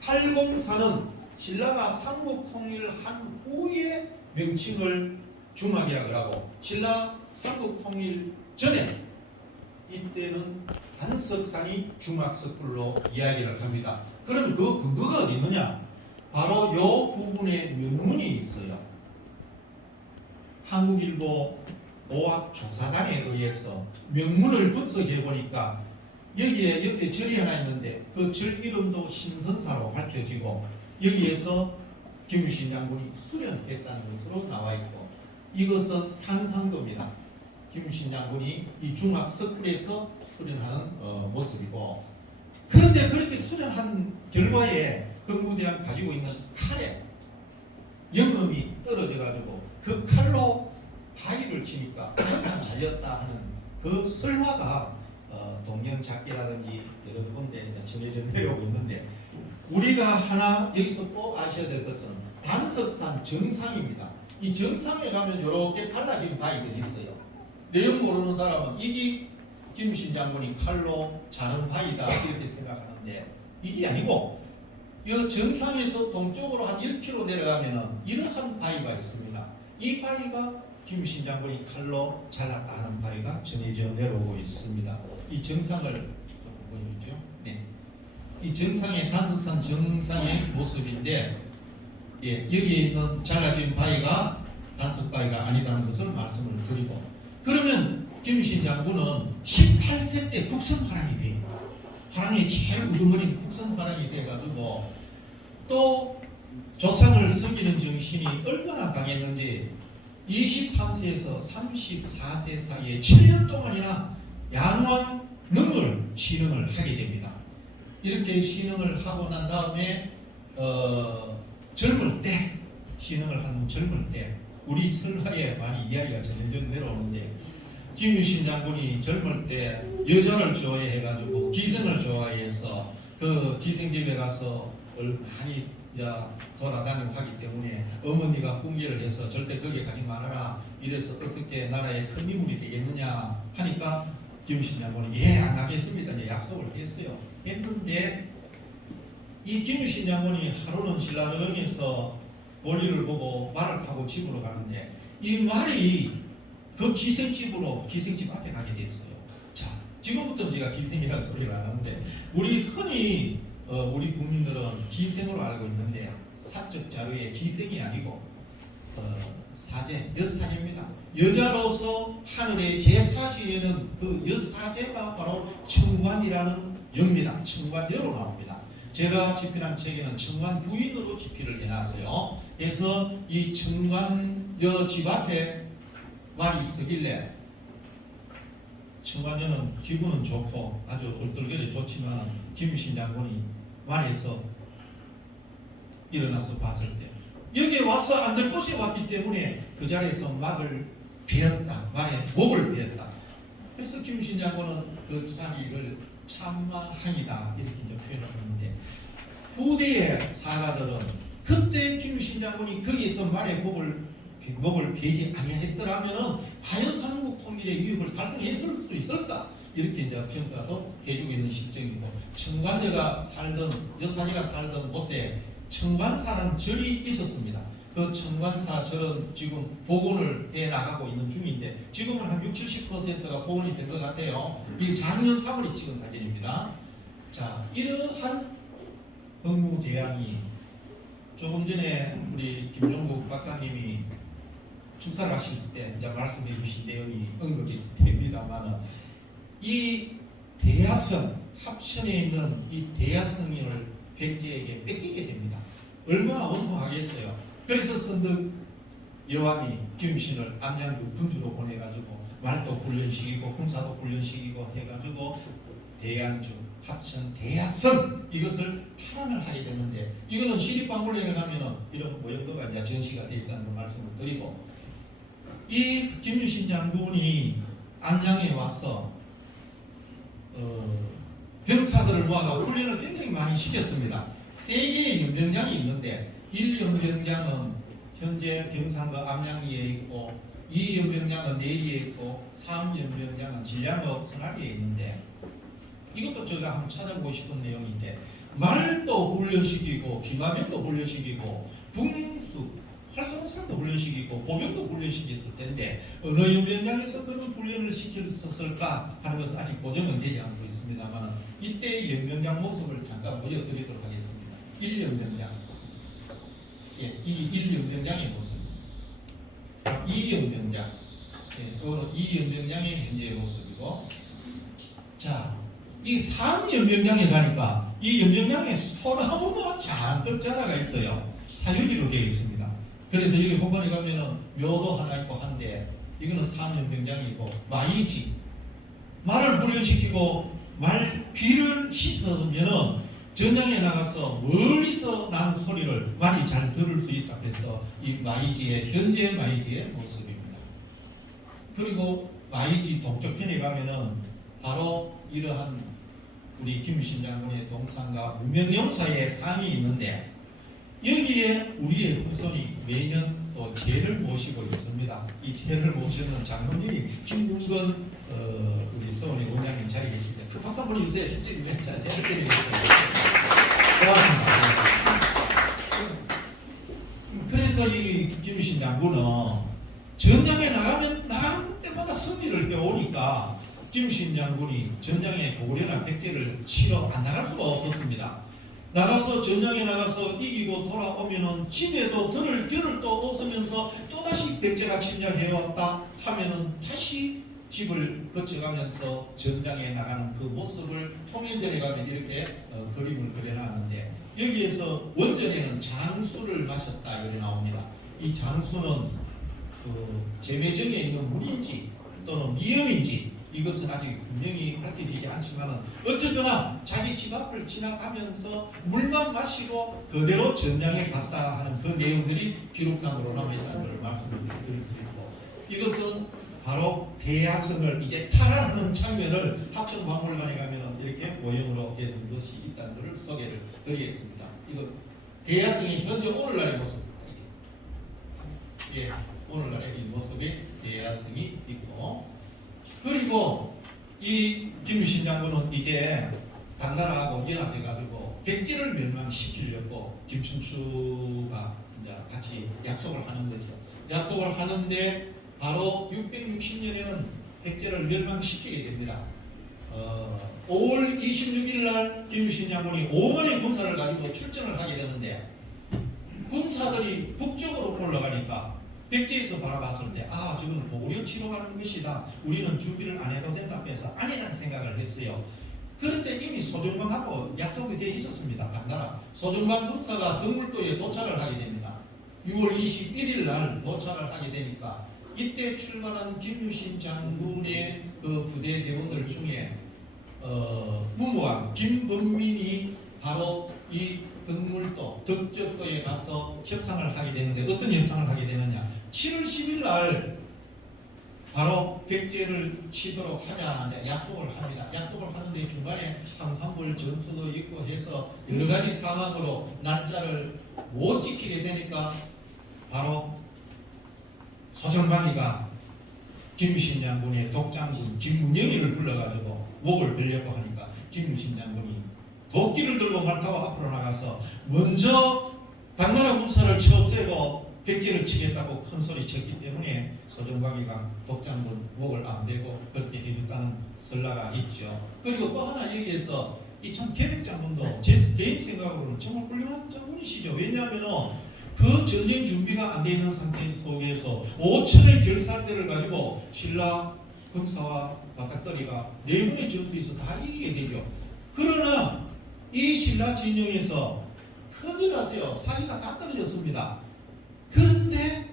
팔공산은 신라가 삼국통일한 후에 명칭을 중막이라 그러고 신라 삼국통일 전에 이때는 단석산이 중학석불로 이야기를 합니다. 그럼 그 근거가 어디 있느냐? 바로 요 부분에 명문이 있어요. 한국일보 오학조사단에 의해서 명문을 분석해 보니까 여기에 옆에 절이 하나 있는데 그 절 이름도 신선사로 밝혀지고 여기에서 김유신 장군이 수련했다는 것으로 나와 있고 이것은 산상도입니다. 김유신 장군이 이 중학석굴에서 수련하는 모습이고 그런데 그렇게 수련한 결과에 경무대왕 가지고 있는 칼에 영음이 떨어져 가지고 그 칼로 바위를 치니까 한참 잘렸다 하는 그 설화가 동명작기라든지 여러 군데 정해져 내려오고 있는데 우리가 하나 여기서 꼭 아셔야 될 것은 단석산 정상입니다. 이 정상에 가면 이렇게 갈라진 바위들이 있어요. 내용 모르는 사람은 이게 김유신 장군이 칼로 자른 바위다 이렇게 생각하는데 이게 아니고 이 정상에서 동쪽으로 한 1km 내려가면 이러한 바위가 있습니다. 이 바위가 김유신 장군이 칼로 잘랐다 하는 바위가 전해져 내려오고 있습니다. 이 정상을 보여주죠. 네. 이 정상의 단석산 정상의 모습인데 예, 여기에 있는 잘라진 바위가 단석 바위가 아니라는 것을 말씀을 드리고 그러면 김유신 장군은 18세 때 국선파랑이 돼요. 파랑이 제일 우두머린 국선파랑이 돼가지고 또 조상을 섬기는 정신이 얼마나 강했는지 23세에서 34세 사이에 7년 동안이나 양왕 능을 신흥을 하게 됩니다. 이렇게 신흥을 하고 난 다음에 젊을 때 신흥을 하는 젊을 때 우리 설화에 많이 이야기가 전해져 내려오는데 김유신 장군이 젊을 때 여자를 좋아해가지고 기생을 좋아해서 그 기생집에 가서 많이 돌아다니고 하기 때문에 어머니가 훈계를 해서 절대 거기에 가지 말아라 이래서 어떻게 나라의 큰 인물이 되겠느냐 하니까 김유신 장군이 예 안 가겠습니다 이제 약속을 했어요. 했는데 이 김유신 장군이 하루는 신라정에서 볼일을 보고 말을 타고 집으로 가는데 이 말이 그 기생집 앞에 가게 됐어요. 자, 지금부터 제가 기생이라는 소리를 안 하는데 우리 흔히 우리 국민들은 기생으로 알고 있는데 사적 자료에 기생이 아니고 사제, 엿사제입니다. 여자로서 하늘의 제사 지내는 그 엿사제가 바로 청관이라는 여입니다. 청관여로 나옵니다. 제가 집필한 책에는 청관 부인으로 집필을 해놨어요. 그래서 이 청관여 집 앞에 말이 있으길래 청관여는 기분은 좋고 아주 얼떨결에 좋지만 김유신 장군이 말에서 일어나서 봤을 때 여기에 와서 안 될 곳에 왔기 때문에 그 자리에서 막을 베었다. 말에 목을 베었다. 그래서 김유신 장군은 그 자리를 참마항이다 이렇게 이제 표현을 하는데 후대의 사가들은 그때 김유신 장군이 거기서 말에 목을 베지 아니했더라면은 과연 삼국 통일의 위협을 달성했을 수 있을까? 이렇게 이제 평가도 해주고 있는 실정이고 청관여가 살던 여사제가 살던 곳에 청관사라는 절이 있었습니다. 그 청관사 절은 지금 복원을 해 나가고 있는 중인데 지금은 한 60-70%가 복원이 된 것 같아요. 이 작년 3월에 찍은 사진입니다. 자, 이러한 응무대왕이 조금 전에 우리 김종국 박사님이 축사를 하실 때 이제 말씀해 주신 내용이 언급이 됩니다만 이 대야성 합천에 있는 이 대야성을 백제에게 뺏기게 됩니다. 얼마나 원통하겠어요. 그래서 선덕 여왕이 김유신을 암양주 군주로 보내가지고 말도 훈련시키고 군사도 훈련시키고 해가지고 대양주 합천 대야성 이것을 탈환을 하게 되는데 이거는 시립박물관에 가면은 이런 모형도가 이제 전시가 되어 있다는 말씀을 드리고 이 김유신 장군이 안양에 와서 병사들을 모아가 훈련을 굉장히 많이 시켰습니다. 세 개의 연병장이 있는데 1연병장은 현재 병상과 암양리에 있고 2연병장은 내리에 있고 3연병장은 진량읍 선화리에 있는데 이것도 제가 한번 찾아보고 싶은 내용인데 말도 훈련시키고 기마병도 훈련시키고 궁수 활성사도 훈련시키고 보병도 훈련시켰을 텐데 어느 연병장에서 그런 훈련을 시켰을까 하는 것은 아직 고정은 되지 않고 있습니다만 이때 연병장 모습을 잠깐 보여드리도록 하겠습니다. 1연병장, 예, 이 1연병장의 모습, 2연병장, 예, 이거는 2연병장의 현재 모습이고, 자, 이 3연병장에 가니까 이 연병장에 소나무가 잔뜩 자라가 있어요. 사유지로 되어 있습니다. 그래서 여기 본관에 가면은 묘도 하나 있고 한데 이거는 3연병장이고 마이지, 말을 훈련시키고 말 귀를 씻으면은 전장에 나가서 멀리서 나는 소리를 말이 잘 들을 수 있다 해서 이 마이지의 현재 마이지의 모습입니다. 그리고 마이지 동쪽편에 가면은 바로 이러한 우리 김유신 장군의 동상과 문명용사의 상이 있는데 여기에 우리의 후손이 매년 또 제를 모시고 있습니다. 이 제를 모시는 장군님이 김문건 우리 서원의 원장님 자리에 계신데 그 박수 한번 주세요. 실제 자 제를 드리겠습니다. 고맙습니다. 그래서 이 김유신 장군은 전장에 나가면 나갈 때마다 승리를 해오니까 김유신 장군이 전장에 고구려나 백제를 치러 안 나갈 수가 없었습니다. 나가서 전장에 나가서 이기고 돌아오면은 집에도 들을 겨를도 없으면서 또다시 백제가 침략해왔다 하면은 다시 집을 거쳐가면서 전장에 나가는 그 모습을 통일전에 가면 이렇게 그림을 그려놨는데 여기에서 원전에는 장수를 마셨다 이렇게 나옵니다. 이 장수는 그 제매정에 있는 물인지 또는 미음인지 이것은 아직 분명히 밝혀지지 않지만 어쨌거나 자기 집 앞을 지나가면서 물만 마시고 그대로 전장에 갔다 하는 그 내용들이 기록상으로 남아있다는 것을 말씀을 드릴 수 있고 이것은 바로 대야성을 이제 탈환하는 장면을 합천박물관에 가면 이렇게 모형으로 해둔 것이 있다는 것을 소개를 드리겠습니다. 이거 대야성이 현재 오늘날의 모습입니다. 예, 오늘날의 이 모습이 대야성이 있고 그리고 이 김유신 장군은 이제 당나라하고 연합해가지고 백제를 멸망시키려고 김춘추가 이제 같이 약속을 하는 거죠. 약속을 하는데 바로 660년에는 백제를 멸망시키게 됩니다. 5월 26일 날 김유신 장군이 5만의 군사를 가지고 출전을 하게 되는데 군사들이 북쪽으로 올라가니까 백제에서 바라봤을 때 저거는 고구려 치러 가는 것이다. 우리는 준비를 안 해도 된다 해서 아니라는 생각을 했어요. 그런데 이미 소정방하고 약속이 되어 있었습니다. 당나라 소정방 군사가 덕물도에 도착을 하게 됩니다. 6월 21일 날 도착을 하게 되니까 이때 출발한 김유신 장군의 그 부대 대원들 중에 문무왕 김범민이 바로 이 덕물도 덕적도에 가서 협상을 하게 되는데 어떤 협상을 하게 되느냐 7월 10일 날 바로 백제를 치도록 하자 약속을 합니다. 약속을 하는데 중간에 항산불 전투도 있고 해서 여러 가지 상황으로 날짜를 못 지키게 되니까 바로 소정방이가 김유신 장군의 독장군 김문영이를 불러가지고 목을 베려고 하니까 김유신 장군이 도끼를 들고 말 타고 앞으로 나가서 먼저 당나라 군사를 치없애고 백제를 치겠다고 큰 소리 쳤기 때문에 소정방이가 독장군 목을 안 베고 그렇게 해줬다는 설라가 있죠. 그리고 또 하나 여기에서 이 참 계백장군도 제 개인 생각으로는 정말 훌륭한 장군이시죠. 왜냐하면 그 전쟁 준비가 안 돼 있는 상태 속에서 5천의 결살대를 가지고 신라 군사와 맞닥뜨리가 4분의 전투에서 다 이기게 되죠. 그러나 이 신라 진영에서 큰일 났어요. 사이가 다 떨어졌습니다. 그런데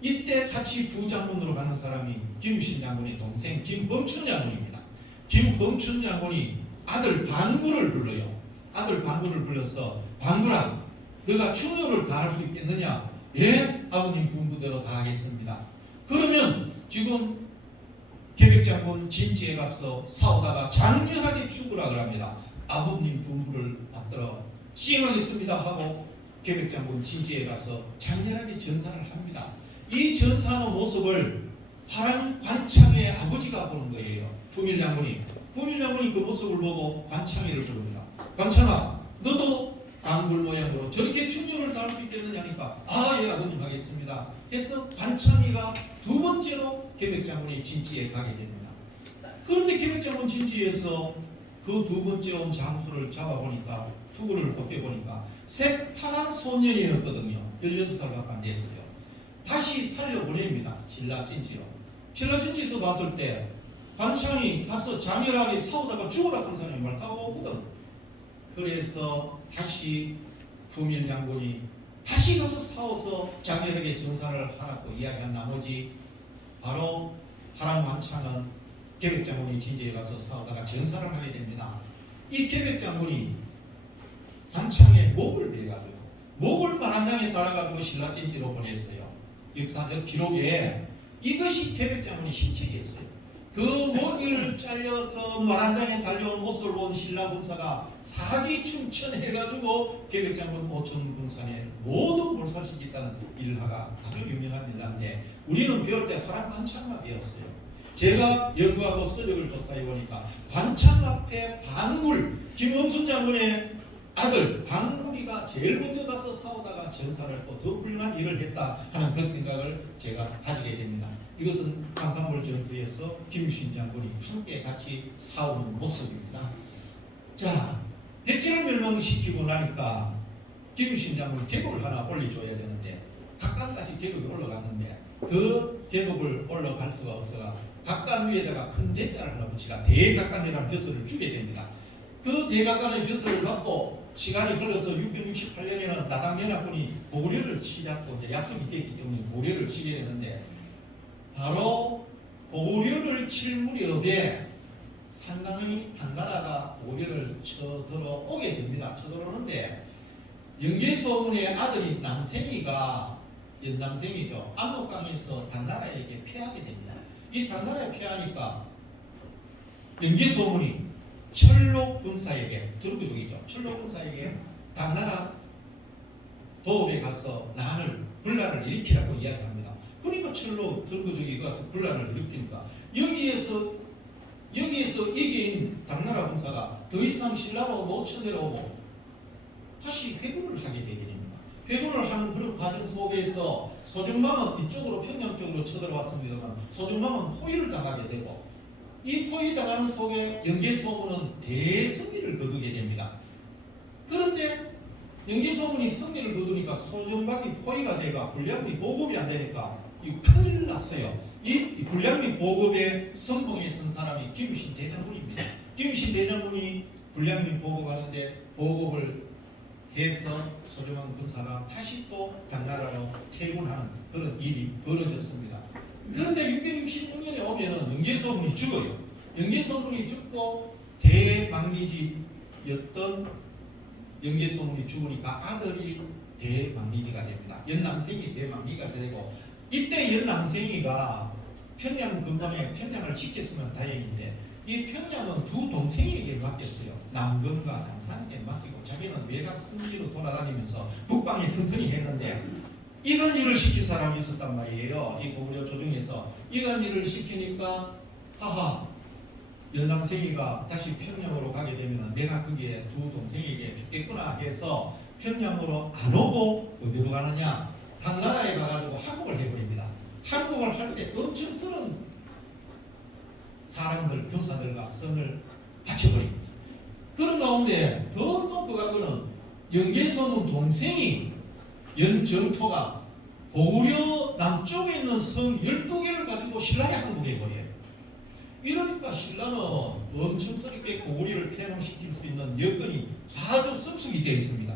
이때 같이 부장군으로 가는 사람이 김유신 장군의 동생 김범춘 장군입니다. 김범춘 장군이 아들 방구를 불러요. 아들 방구를 불러서 방구라 너가 충효를 다할 수 있겠느냐? 예? 아버님 분부대로 다 하겠습니다. 그러면 지금 계백장군 진지에 가서 싸우다가 장렬하게 죽으라 그럽니다. 아버님 분부를 받들어 시행하겠습니다 하고 계백장군 진지에 가서 장렬하게 전사를 합니다. 이 전사하는 모습을 화랑 관창의 아버지가 보는 거예요. 구밀장군이 그 모습을 보고 관창이를 부릅니다. 관창아 너도 단굴 모양으로 저렇게 충렬을 다할 수 있겠느냐니까 예 아버님 하겠습니다 해서 관창이가 두 번째로 계백장군의 진지에 가게 됩니다. 그런데 계백장군 진지에서 그 두 번째 온 장수를 잡아보니까 투구를 벗겨보니까 새파란 소년이었거든요. 16살밖에 안 됐어요. 다시 살려보냅니다. 신라 진지로. 신라 진지에서 봤을 때 관창이 가서 장렬하게 싸우다가 죽어라 한 사람이 말타고 오거든. 그래서 다시 구밀 장군이 다시 가서 싸워서 장렬하게 정사를 하라고 이야기한 나머지 바로 파란 관창은 계백장군이 진지에 가서 싸우다가 전사를 하게 됩니다. 이 계백장군이 관창의 목을 베가지고 목을 마란장에 달아가지고 신라 진지로 보냈어요. 역사적 기록에 이것이 계백장군의 신책이었어요. 그 목을 잘려서 마란장에 달려온 모습을 본 신라 군사가 사기충천해가지고 계백장군 오천 군산에 모두 몰살시켰다는 일화가 아주 유명한 일화인데 우리는 배울 때 화란 관창만 배웠어요. 제가 연구하고 서적을 조사해 보니까 관창 앞에 반굴 김원순 장군의 아들 반굴이가 제일 먼저 가서 싸우다가 전사를 했고 더 훌륭한 일을 했다 하는 그 생각을 제가 가지게 됩니다. 이것은 강산불 전투에서 김유신 장군이 함께 같이 싸우는 모습입니다. 자, 대체를 멸망시키고 나니까 김유신 장군이 계급을 하나 올려줘야 되는데 각간까지 계급이 올라갔는데 그 계급을 올라갈 수가 없어가 각간 위에다가 큰 대자를 하나 붙이가 대각간이라는 벼슬을 주게 됩니다. 그 대각간의 벼슬을 받고 시간이 흘러서 668년에는 나당연합군이 고구려를 치자고 이제 약속이 됐기 때문에 고구려를 치게 되는데 바로 고구려를 칠 무렵에 상당히 한나라가 고구려를 쳐들어오게 됩니다. 쳐들어오는데 영계소문의 아들인 남생이가 연남생이죠. 압록강에서 당나라에게 패하게 됩니다. 이 당나라에 패하니까 영계소문이 철록 군사에게 들구족이죠. 철록 군사에게 당나라 도읍에 가서 분란을 일으키라고 이야기합니다. 그러니까 철록 들구족이 가서 분란을 일으키니까 여기에서 이긴 당나라 군사가 더 이상 신라로 못 쳐내려오고 다시 회군을 하게 되게 됩니다. 회군을 하는 그런 과정 속에서 소중망은 이쪽으로 평양 쪽으로 쳐들어왔습니다만 소중망은 포위를 당하게 되고 이 포위당하는 속에 영계소문은 대승리를 거두게 됩니다. 그런데 영계소문이 승리를 거두니까 소중박이 포위가 되고 군량미 보급이 안 되니까 이거 큰일 났어요. 이 군량미 보급에 선봉에 선 사람이 김유신 대장군입니다. 김유신 대장군이 군량미 보급하는데 보급을 해서 소중한 군사가 다시 또 당나라로 퇴군하는 그런 일이 벌어졌습니다. 그런데 666년에 오면은 영계소문이 죽어요. 영계소문이 죽고 대망리지였던 영계소문이 죽으니까 아들이 대망리지가 됩니다. 연남생이 대망리가 되고 이때 연남생이가 평양 근방에 평양을 지켰으면 다행인데 이 평양은 두 동생에게 맡겼어요. 남근과 남산에게 맡기고 자기는 외곽 승지로 돌아다니면서 북방에 튼튼히 했는데 이간질을 시킨 사람이 있었단 말이에요. 이 고구려 조정에서 이간질을 시키니까 하하 연남생이가 다시 평양으로 가게 되면 내가 거기에 두 동생에게 죽겠구나 해서 평양으로 안 오고 어디로 가느냐 당나라에 가가지고 항복을 해버립니다. 항복을 할 때 엄청 쓰는 사람들 군사들과 선을 바쳐버립니다. 그런 가운데 더 똑똑한 거는 영계소문 동생이 연정토가 고구려 남쪽에 있는 성 12개를 가지고 신라에 항복해버려요. 이러니까 신라는 엄청스럽게 고구려를 폐망시킬 수 있는 여건이 아주 섭숙이 되어 있습니다.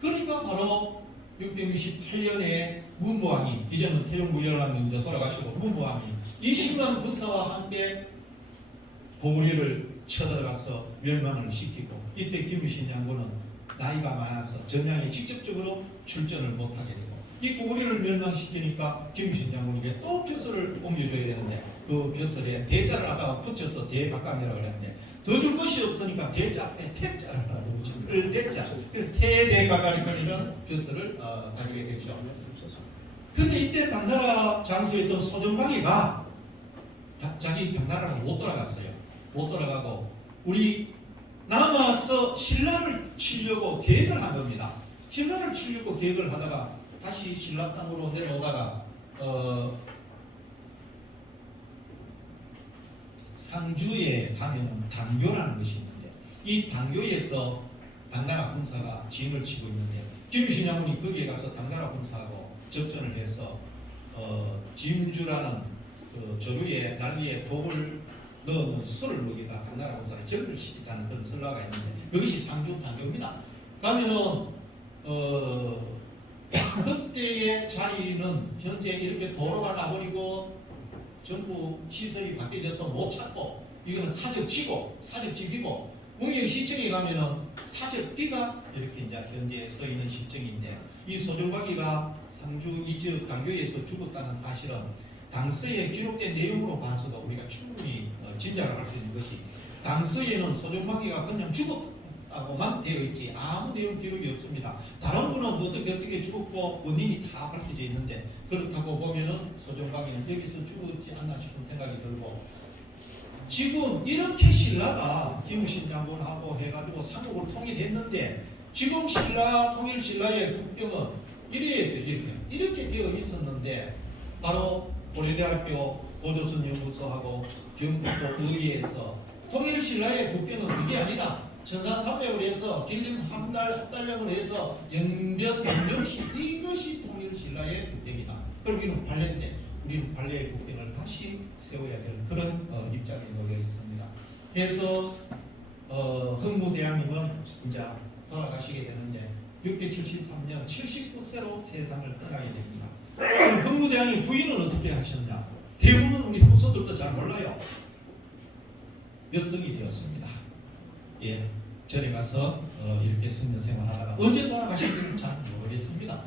그러니까 바로 668년에 문무왕이 이제는 태종무열왕이 이제 돌아가시고 문무왕이 20만 군사와 함께 고구려를 쳐들어가서 멸망을 시키고 이때 김유신 장군은 나이가 많아서 전장에 직접적으로 출전을 못하게 되고 이 고구려를 멸망시키니까 김유신 장군에게 또 벼슬을 옮겨줘야 되는데 그 벼슬에 대자를 아까 붙여서 대각감이라고 그랬는데 더 줄 것이 없으니까 대자 앞에 태자를 하나 더 붙이는 대자 그래서 태대각감이라는 벼슬을 가지게 됐죠. 근데 이때 당나라 장수였던 소정방이가 자기 당나라로 못 돌아갔어요. 못 돌아가고 우리 남아서 신라를 치려고 계획을 한 겁니다. 신라를 치려고 계획을 하다가 다시 신라 땅으로 내려오다가 상주에 가면 당교라는 것이 있는데 이 당교에서 당나라 군사가 진을 치고 있는데 김유신 장군이 거기에 가서 당나라 군사하고 접전을 해서 진주라는 그 조류에 난리에 독을 넣는 술을 먹이다가 당나라 군사를 절을 시켰다는 그런 설화가 있는데 그것이 상주 당교입니다. 그러면은 그때의 자리는 현재 이렇게 도로가 나버리고 전부 시설이 바뀌어져서 못 찾고 이거는 사적지고 웅령시청에 가면은 사적비가 이렇게 이제 현재 써 있는 시청인데 이 소종박이가 상주 이저 당교에서 죽었다는 사실은 당서에 기록된 내용으로 봐서도 우리가 충분히 짐작을 할 수 있는 것이 당서에는 소종박이가 그냥 죽었다고만 되어 있지 아무 내용 기록이 없습니다. 다른 분은 어떻게 죽었고 원인이 다 밝혀져 있는데 그렇다고 보면은 소종박이는 여기서 죽었지 않나 싶은 생각이 들고 지금 이렇게 신라가 김우신 장군하고 해가지고 삼국을 통일했는데 지금 통일 신라의 국경은 이렇게 되어 있었는데 바로 고려대학교 고조선 연구소하고 경북도 의회에서 통일 신라의 국경은 그게 아니다. 천산산맥으로 해서 길림 합달령으로 해서 영병시 이것이 통일 신라의 국경이다. 그럼 우리는 반례인데 우리는 반례의 국경을 다시 세워야 될 그런 입장에 놓여 있습니다. 그래서 흥무대왕님은 이제 돌아가시게 되는데 673년 79세로 세상을 떠나게 됩니다. 그럼 흥무대왕의 부인은 어떻게 하셨냐? 대부분 우리 후손들도 잘 몰라요. 여성이 되었습니다. 예, 절에 가서 이렇게 성년 생활하다가 언제 돌아가셨는지 잘 모르겠습니다.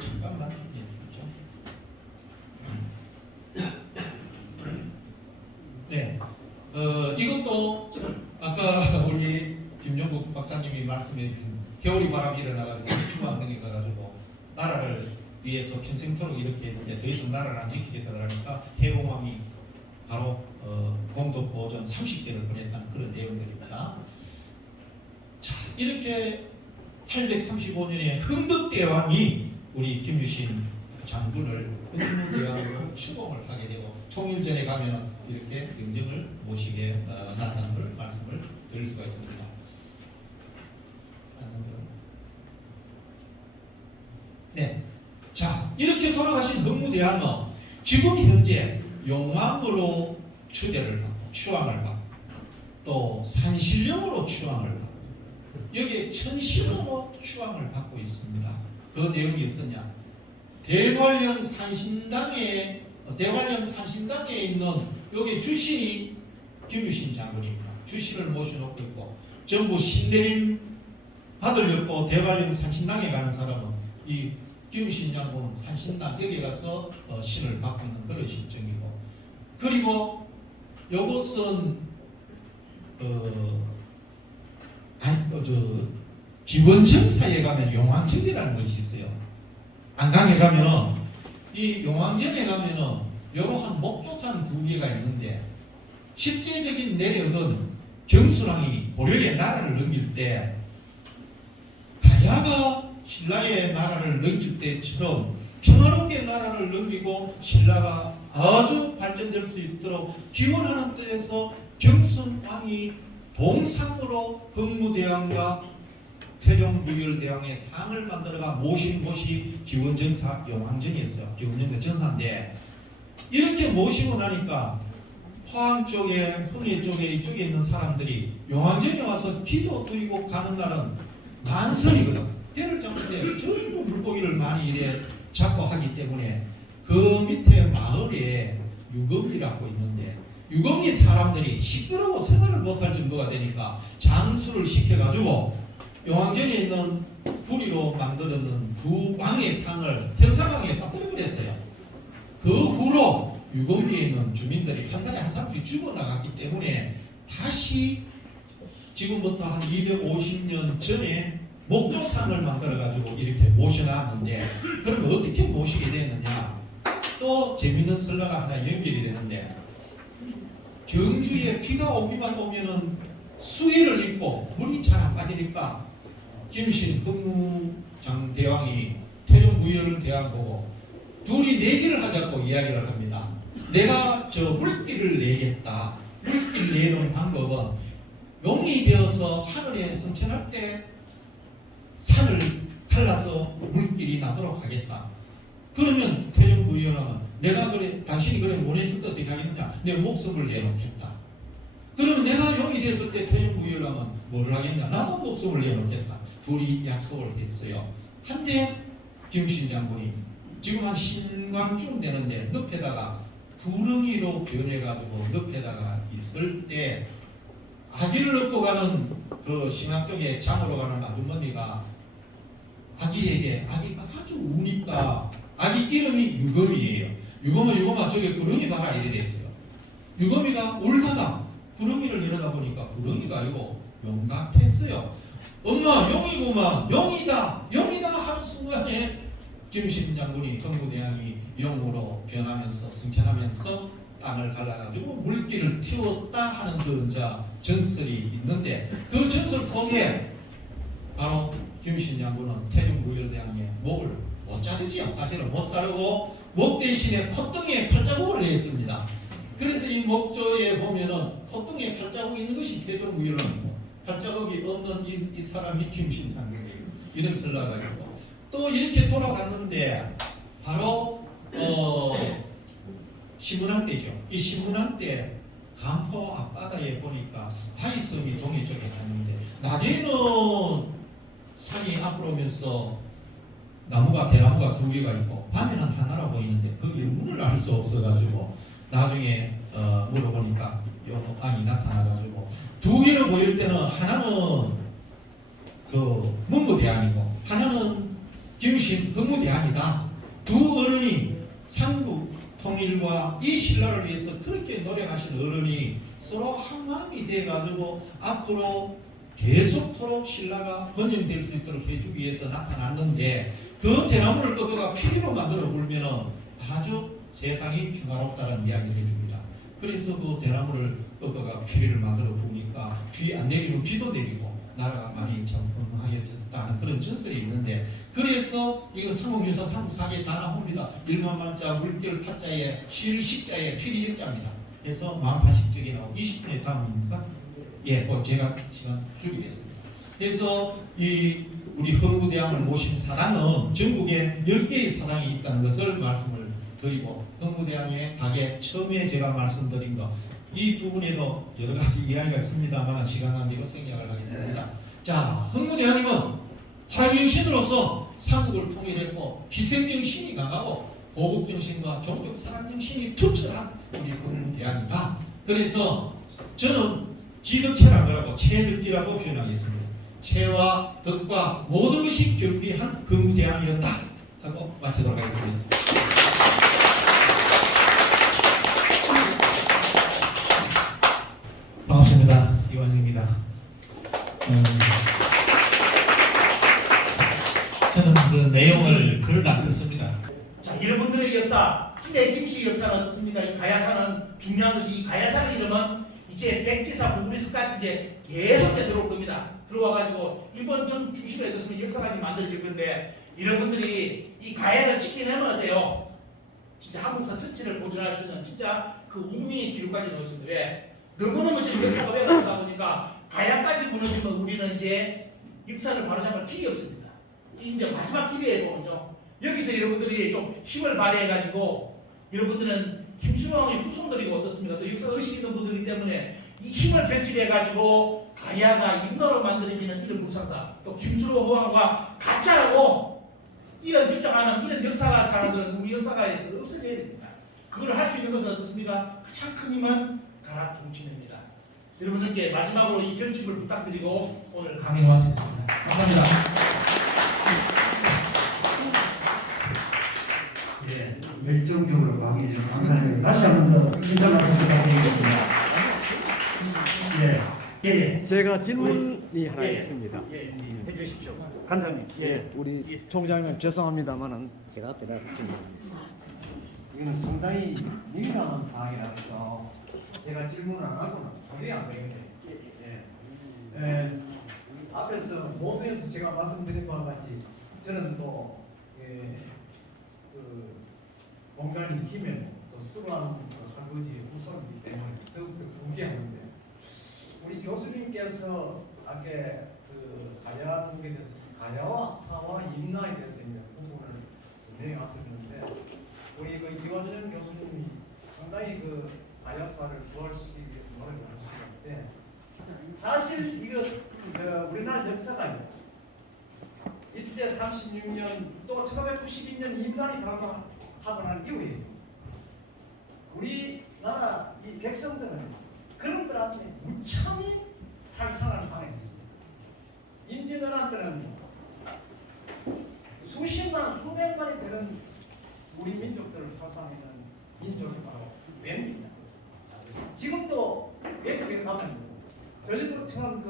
잠깐만 네, 이것도 아까 우리 김용국 박사님이 말씀해준 겨울이 바람이 일어나가지고 중앙릉에 가가지고 나라를 위해서 평생토록 이렇게 했는데 더 이상 나라를 안 지키겠다 그러니까 해공왕이 바로 공덕보전 30개를 보냈다는 그런 내용들입니다. 자, 이렇게 835년에 흥덕대왕이 우리 김유신 장군을 흥무대왕으로 추봉을 하게 되고 통일전에 가면은 이렇게 영정을 모시게 나타나는 걸 말씀을 드릴 수가 있습니다. 네, 자 이렇게 돌아가신 흥무대왕은 지금 현재 용왕으로 추대를 받고 추앙을 받고 또 산신령으로 추앙을 받고 여기에 천신으로 추앙을 받고 있습니다. 그 내용이 어떠냐? 대관령 산신당에 있는 여기 주신이 김유신 장군입니다. 주신을 모셔놓고 있고 전부 신대림 받으려고 대관령 산신당에 가는 사람은 이 김유신 장군은 산신당 여기 가서 신을 받고 있는 그런 실정이고 그리고 이것은 기원정사에 가면 용왕정이라는 것이 있어요. 안강에 가면은 이 용왕정에 가면은 이러한 목조산 2개가 있는데 실제적인 내력은 경수랑이 고려의 나라를 넘길 때 가야가 신라의 나라를 넘길 때처럼 평화롭게 나라를 넘기고 신라가 아주 발전될 수 있도록 기원하는 뜻에서 경순왕이 동상으로 흥무대왕과 태종무열대왕의 상을 만들어가 모신 곳이 기원정사 용왕전이었어요. 기원정사 전사인데 이렇게 모시고 나니까 포항 쪽에 훈해 쪽에 이쪽에 있는 사람들이 용왕전에 와서 기도 드리고 가는 날은 만선이거든. 때를 잡을 때 전부 물고기를 많이 이래 잡고 하기 때문에 그 밑에 마을에 유검리라고 있는데 유검리 사람들이 시끄러워 생활을 못할 정도가 되니까 장수를 시켜가지고 용왕전에 있는 구리로 만들어놓은 2왕의 상을 현상왕에 빠뜨려버렸어요. 그 후로 유검리에 있는 주민들이 한 달에 한 사람씩 죽어나갔기 때문에 다시 지금부터 한 250년 전에 목조상을 만들어가지고 이렇게 모셔놨는데 그러면 어떻게 모시게 됐느냐? 또 재밌는 설화가 하나 연결이 되는데 경주에 비가 오기만 오면은 수의를 입고 물이 잘 안 빠지니까 김신 흥무장 대왕이 태종부열 대왕 보고 둘이 내기를 하자고 이야기를 합니다. 내가 저 물길을 내겠다. 물길 내는 방법은 용이 되어서 하늘에 승천할 때 산을 갈라서 물길이 나도록 하겠다. 그러면 태종부의원은 내가 그래 당신이 그래 원했을 때 어떻게 하겠느냐? 내 목숨을 내놓겠다. 그러면 내가 용이 됐을 때 태종부의원은 뭐를 하겠냐? 나도 목숨을 내놓겠다. 둘이 약속을 했어요. 한데 김신 장군이 지금 한 신광쯤 되는데 늪에다가 구렁이로 변해가지고 늪에다가 있을 때 아기를 얻고 가는 그 신앙 쪽에 장으로 가는 아주머니가 아기에게 아기가 아주 우니까 아기 이름이 유검이에요. 유검아 저게 구렁이 봐라 이래 됐어요. 유검이가 울다가 구렁이를 일어나 보니까 구렁이가 아니고 용 같았어요. 엄마 용이구만 용이다 하는 순간에 김신 장군이 흥무대왕이 용으로 변하면서 승천하면서 땅을 갈라가지고 물길을 틔웠다 하는 그 전설이 있는데 그 전설 속에 바로 김신 장군은 태종부열대왕의 목을 못 자르지요. 사실은 못 자르고 목 대신에 콧등에 팔자국을 냈습니다. 그래서 이 목조에 보면은 콧등에 팔자국이 있는 것이 태종부열왕이고 팔자국이 없는 이 사람이 김신 장군이에요. 이런 설화가 있고 또 이렇게 돌아갔는데 바로 신문왕 때죠. 이 신문왕 때 간포 앞바다에 보니까 바위섬이 동해 쪽에 있는데 낮에는 산이 앞으로 오면서 대나무가 두 개가 있고 밤에는 하나로 보이는데 그 영문을 알 수 없어가지고 나중에 물어보니까 요안이 나타나가지고 두 개로 보일 때는 하나는 그 문무대왕이고 하나는 김신 흥무대왕이다. 두 어른이 삼국 통일과 이 신라를 위해서 그렇게 노력하신 어른이 서로 한마음이 돼가지고 앞으로 계속토록 신라가 번영될 수 있도록 해주기 위해서 나타났는데 그 대나무를 꺾어가 피리로 만들어 불면은 아주 세상이 평화롭다는 이야기를 해줍니다. 그래서 그 대나무를 꺾어가 피리를 만들어 부니까 비 안 내리면 비도 내리고 나라가 많이 참 건강해졌다는 그런 전설이 있는데 그래서 이거 삼국유사 삼국사기에 다 나옵니다. 일만만자 물결 파자에 실식자에 피리역자입니다. 그래서 만파식적이 나오고 20분에 다음입니까? 예, 뭐 제가 시간 주기겠습니다. 그래서 이 우리 흥무대왕을 모신 사당은 전국에 10개의 사당이 있다는 것을 말씀을 드리고 흥무대왕의 가게 처음에 제가 말씀드린 거 이 부분에도 여러 가지 이야기가 있습니다만 시간 안 되고 생략을 하겠습니다. 자, 흥무대왕님은 활용신으로서 삼국을 통일했고 희생정신이 강하고 보국정신과 종족 사랑정신이 투철한 우리 흥무대왕이다. 그래서 저는 지덕체라고 체덕지라고 표현하겠습니다. 체와 덕과 모든 것이 겸비한 흥무대왕이었다 하고 마치도록 하겠습니다. 반갑습니다. 이완영입니다. 저는 그 내용을 글을 안 썼습니다. 자, 여러분들의 역사, 희대 김씨 역사는 어떻습니까? 이 가야사는 중요한 것이 이 가야사의 이름은 이제 백지사 부근에서까지 이제 계속 들어올 겁니다. 들어와가지고 이번 전 중심에 어떻습니까? 역사가 만들어질 건데 여러분들이 이 가야를 지켜내면 어때요? 진짜 한국사 전체를 보존할 수 있는 진짜 그 운명의 기록까지 넣었습니다. 왜? 너무너무 지금 역사가 왜그러다 보니까 가야까지 무너지면 우리는 이제 역사를 바로잡을 길이 없습니다. 이제 마지막 기회거든요. 여기서 여러분들이 좀 힘을 발휘해가지고 여러분들은 김수롱의 후손들이고 어떻습니까? 또 역사 의식 있는 분들이기 때문에 이 힘을 변질해가지고 가야가 인도로 만들어지는 이런 불상사 또 김수로 호황과 가짜라고 이런 주장하는 이런 역사가 사람들은 우리 역사가에서 없어져야 됩니다. 그걸 할 수 있는 것은 어떻습니까? 가장 큰 힘은 가락중진입니다. 여러분들께 마지막으로 이 결집을 부탁드리고 오늘 강의를 마치겠습니다. 감사합니다. 예, 열정적으로 강의 좀 감사합니다. 다시 한번 더 인사 말씀 부탁드리겠습니다. 예. 제가 질문이 하나 예. 있습니다. 예, 해주십시오. 관장님. 예, 우리 총장님 죄송합니다만은 제가 앞에 나서 좀 이건 상당히 민감한 사항이라서 제가 질문 안 하고는 도저히 안 되겠네요. 앞에서 모두에서 제가 말씀드린 바와 같이 저는 또 그 공간이 힘에 또 수로한 할아버지 후손이기 때문에 더욱더 공개하는데 우리 교수님께서 아까 그 가야국에 대해서 가야와 사와 임나에 대해서 이제 부분을 내놨었는데 우리 그 이완전 교수님이 상당히 그 가야사를 부활시키기 위해서 노력을 하셨는데 사실 이거 우리나라 역사가 일제 36년 또 1992년 임란이 발생하고 난 이후에 우리나라 이 백성들은 그놈들한테 무참히 살상을 당했습니다. 임진왜란 수십만 수백만이 되는 우리 민족들을 살상하는 민족이 바로 외입니다. 지금도 외국에 가면 전리품처럼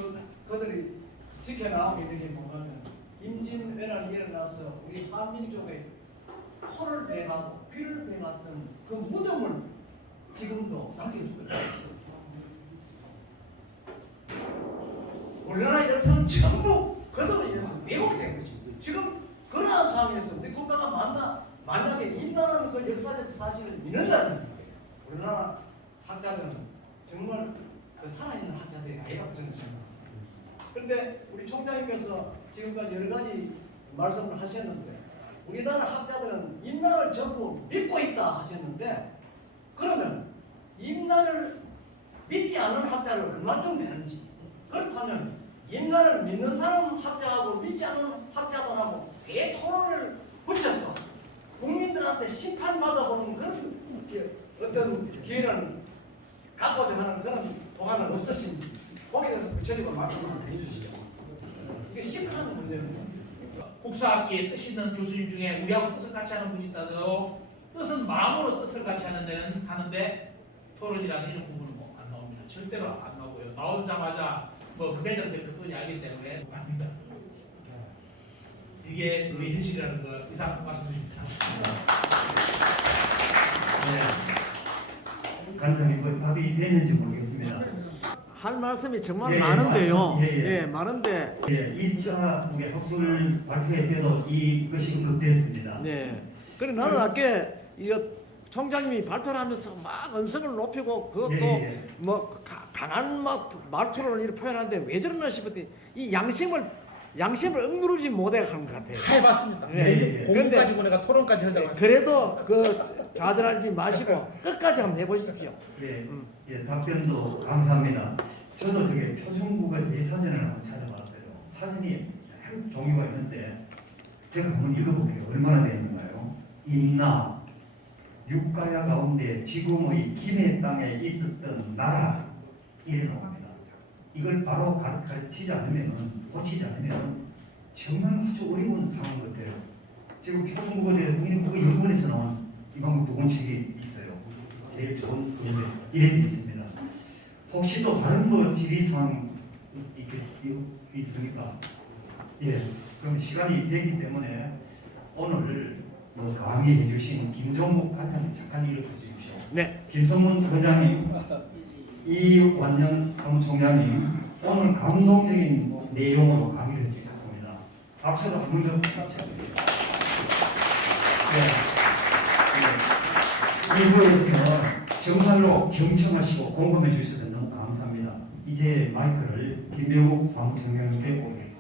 그들이 지켜나가고 있는 게 보면 임진왜란이 일어나서 우리 한민족의 코를 베가고 귀를 베갔던 그 무덤을 지금도 남겨두고 있습니다. 우리나라 역사는 전부 그들에 의해서 왜곡된 거지. 지금 그러한 상황에서 우리 국가가 만약에 인간하는 그 역사적 사실을 믿는다면 우리나라 학자들은 정말 그 살아있는 학자들이 아니라고 저는 생각합니다. 그런데 우리 총장님께서 지금까지 여러 가지 말씀을 하셨는데 우리나라 학자들은 인간을 전부 믿고 있다 하셨는데 그러면 인간을 믿지 않는 학자를 얼마큼 되는지 그렇다면 인간을 믿는 사람 학자하고 믿지 않는 학자들하고 대토론을 붙여서 국민들한테 심판받아보는 그런 어떤 기회를 갖고자 하는 그런 보관은 없으신지 거기에 대해서 구체적으로 말씀을 해주시죠. 이게 심각한 문제입니다. 국사학계에 뜻 있는 교수님 중에 우리하고 뜻을 같이 하는 분이 있다도 뜻은 마음으로 뜻을 같이 하는 데는 하는데 토론이라는 이런 부분은 뭐 안 나옵니다. 절대로 안 나오고요. 나오자마자 뭐 매장 대표뿐이 알기 때문에 갑니다. 이게 우리 회식이라는 거 이상 말씀드립니다. 네. 간장님 그 답이 됐는지 모르겠습니다. 할 말씀이 정말 예, 많은데요. 맞습니다. 예, 예. 많은데. 예, 1차 우리 학술 발표회 때도 이것이 언급됐습니다. 네. 그래 나는 아까 이거 총장님이 발표를 하면서 막 언성을 높이고 그것도 예, 예. 뭐 강한 막 말투를 이렇게 표현하는데 왜 저러나 싶었더니 이 양심을 억누르지 못해 하는 것 같아요. 다 해봤습니다. 예, 예. 공부까지 보내가 토론까지 하자고. 그래도 그 좌절하지 마시고 끝까지 한번 해보십시오. 예, 예, 답변도 감사합니다. 저도 저게 표준국어 대사전을 한번 찾아봤어요. 사전이 여러 종류가 있는데 제가 한번 읽어볼게요. 얼마나 되는가요? 임나 육가야 가운데 지금의 김해 땅에 있었던 나라 이래 나옵니다. 이걸 바로 가르치지 않으면 고치지 않으면 정말 아주 어려운 상황 같아요. 지금 표준국어 대 국립국어연구원에서 나온 이 방법 두 권책이 있어요. 제일 좋은 분인데 이래 돼 있습니다. 혹시 또 다른 뭐 지리상 있습니까? 예, 그럼 시간이 되기 때문에 오늘 뭐 강의해 주신 김종국 관장님 잠깐 읽어 주십시오. 네. 김성문 원장님, 이완년 사무총장님 오늘 감동적인 내용으로 강의를 해주셨습니다. 박수로 한번 더 부탁드립니다. 네. 일부에서 정말로 경청하시고 공감해 주셔서 너무 감사합니다. 이제 마이크를 김병욱 사무총장님께 오겠습니다.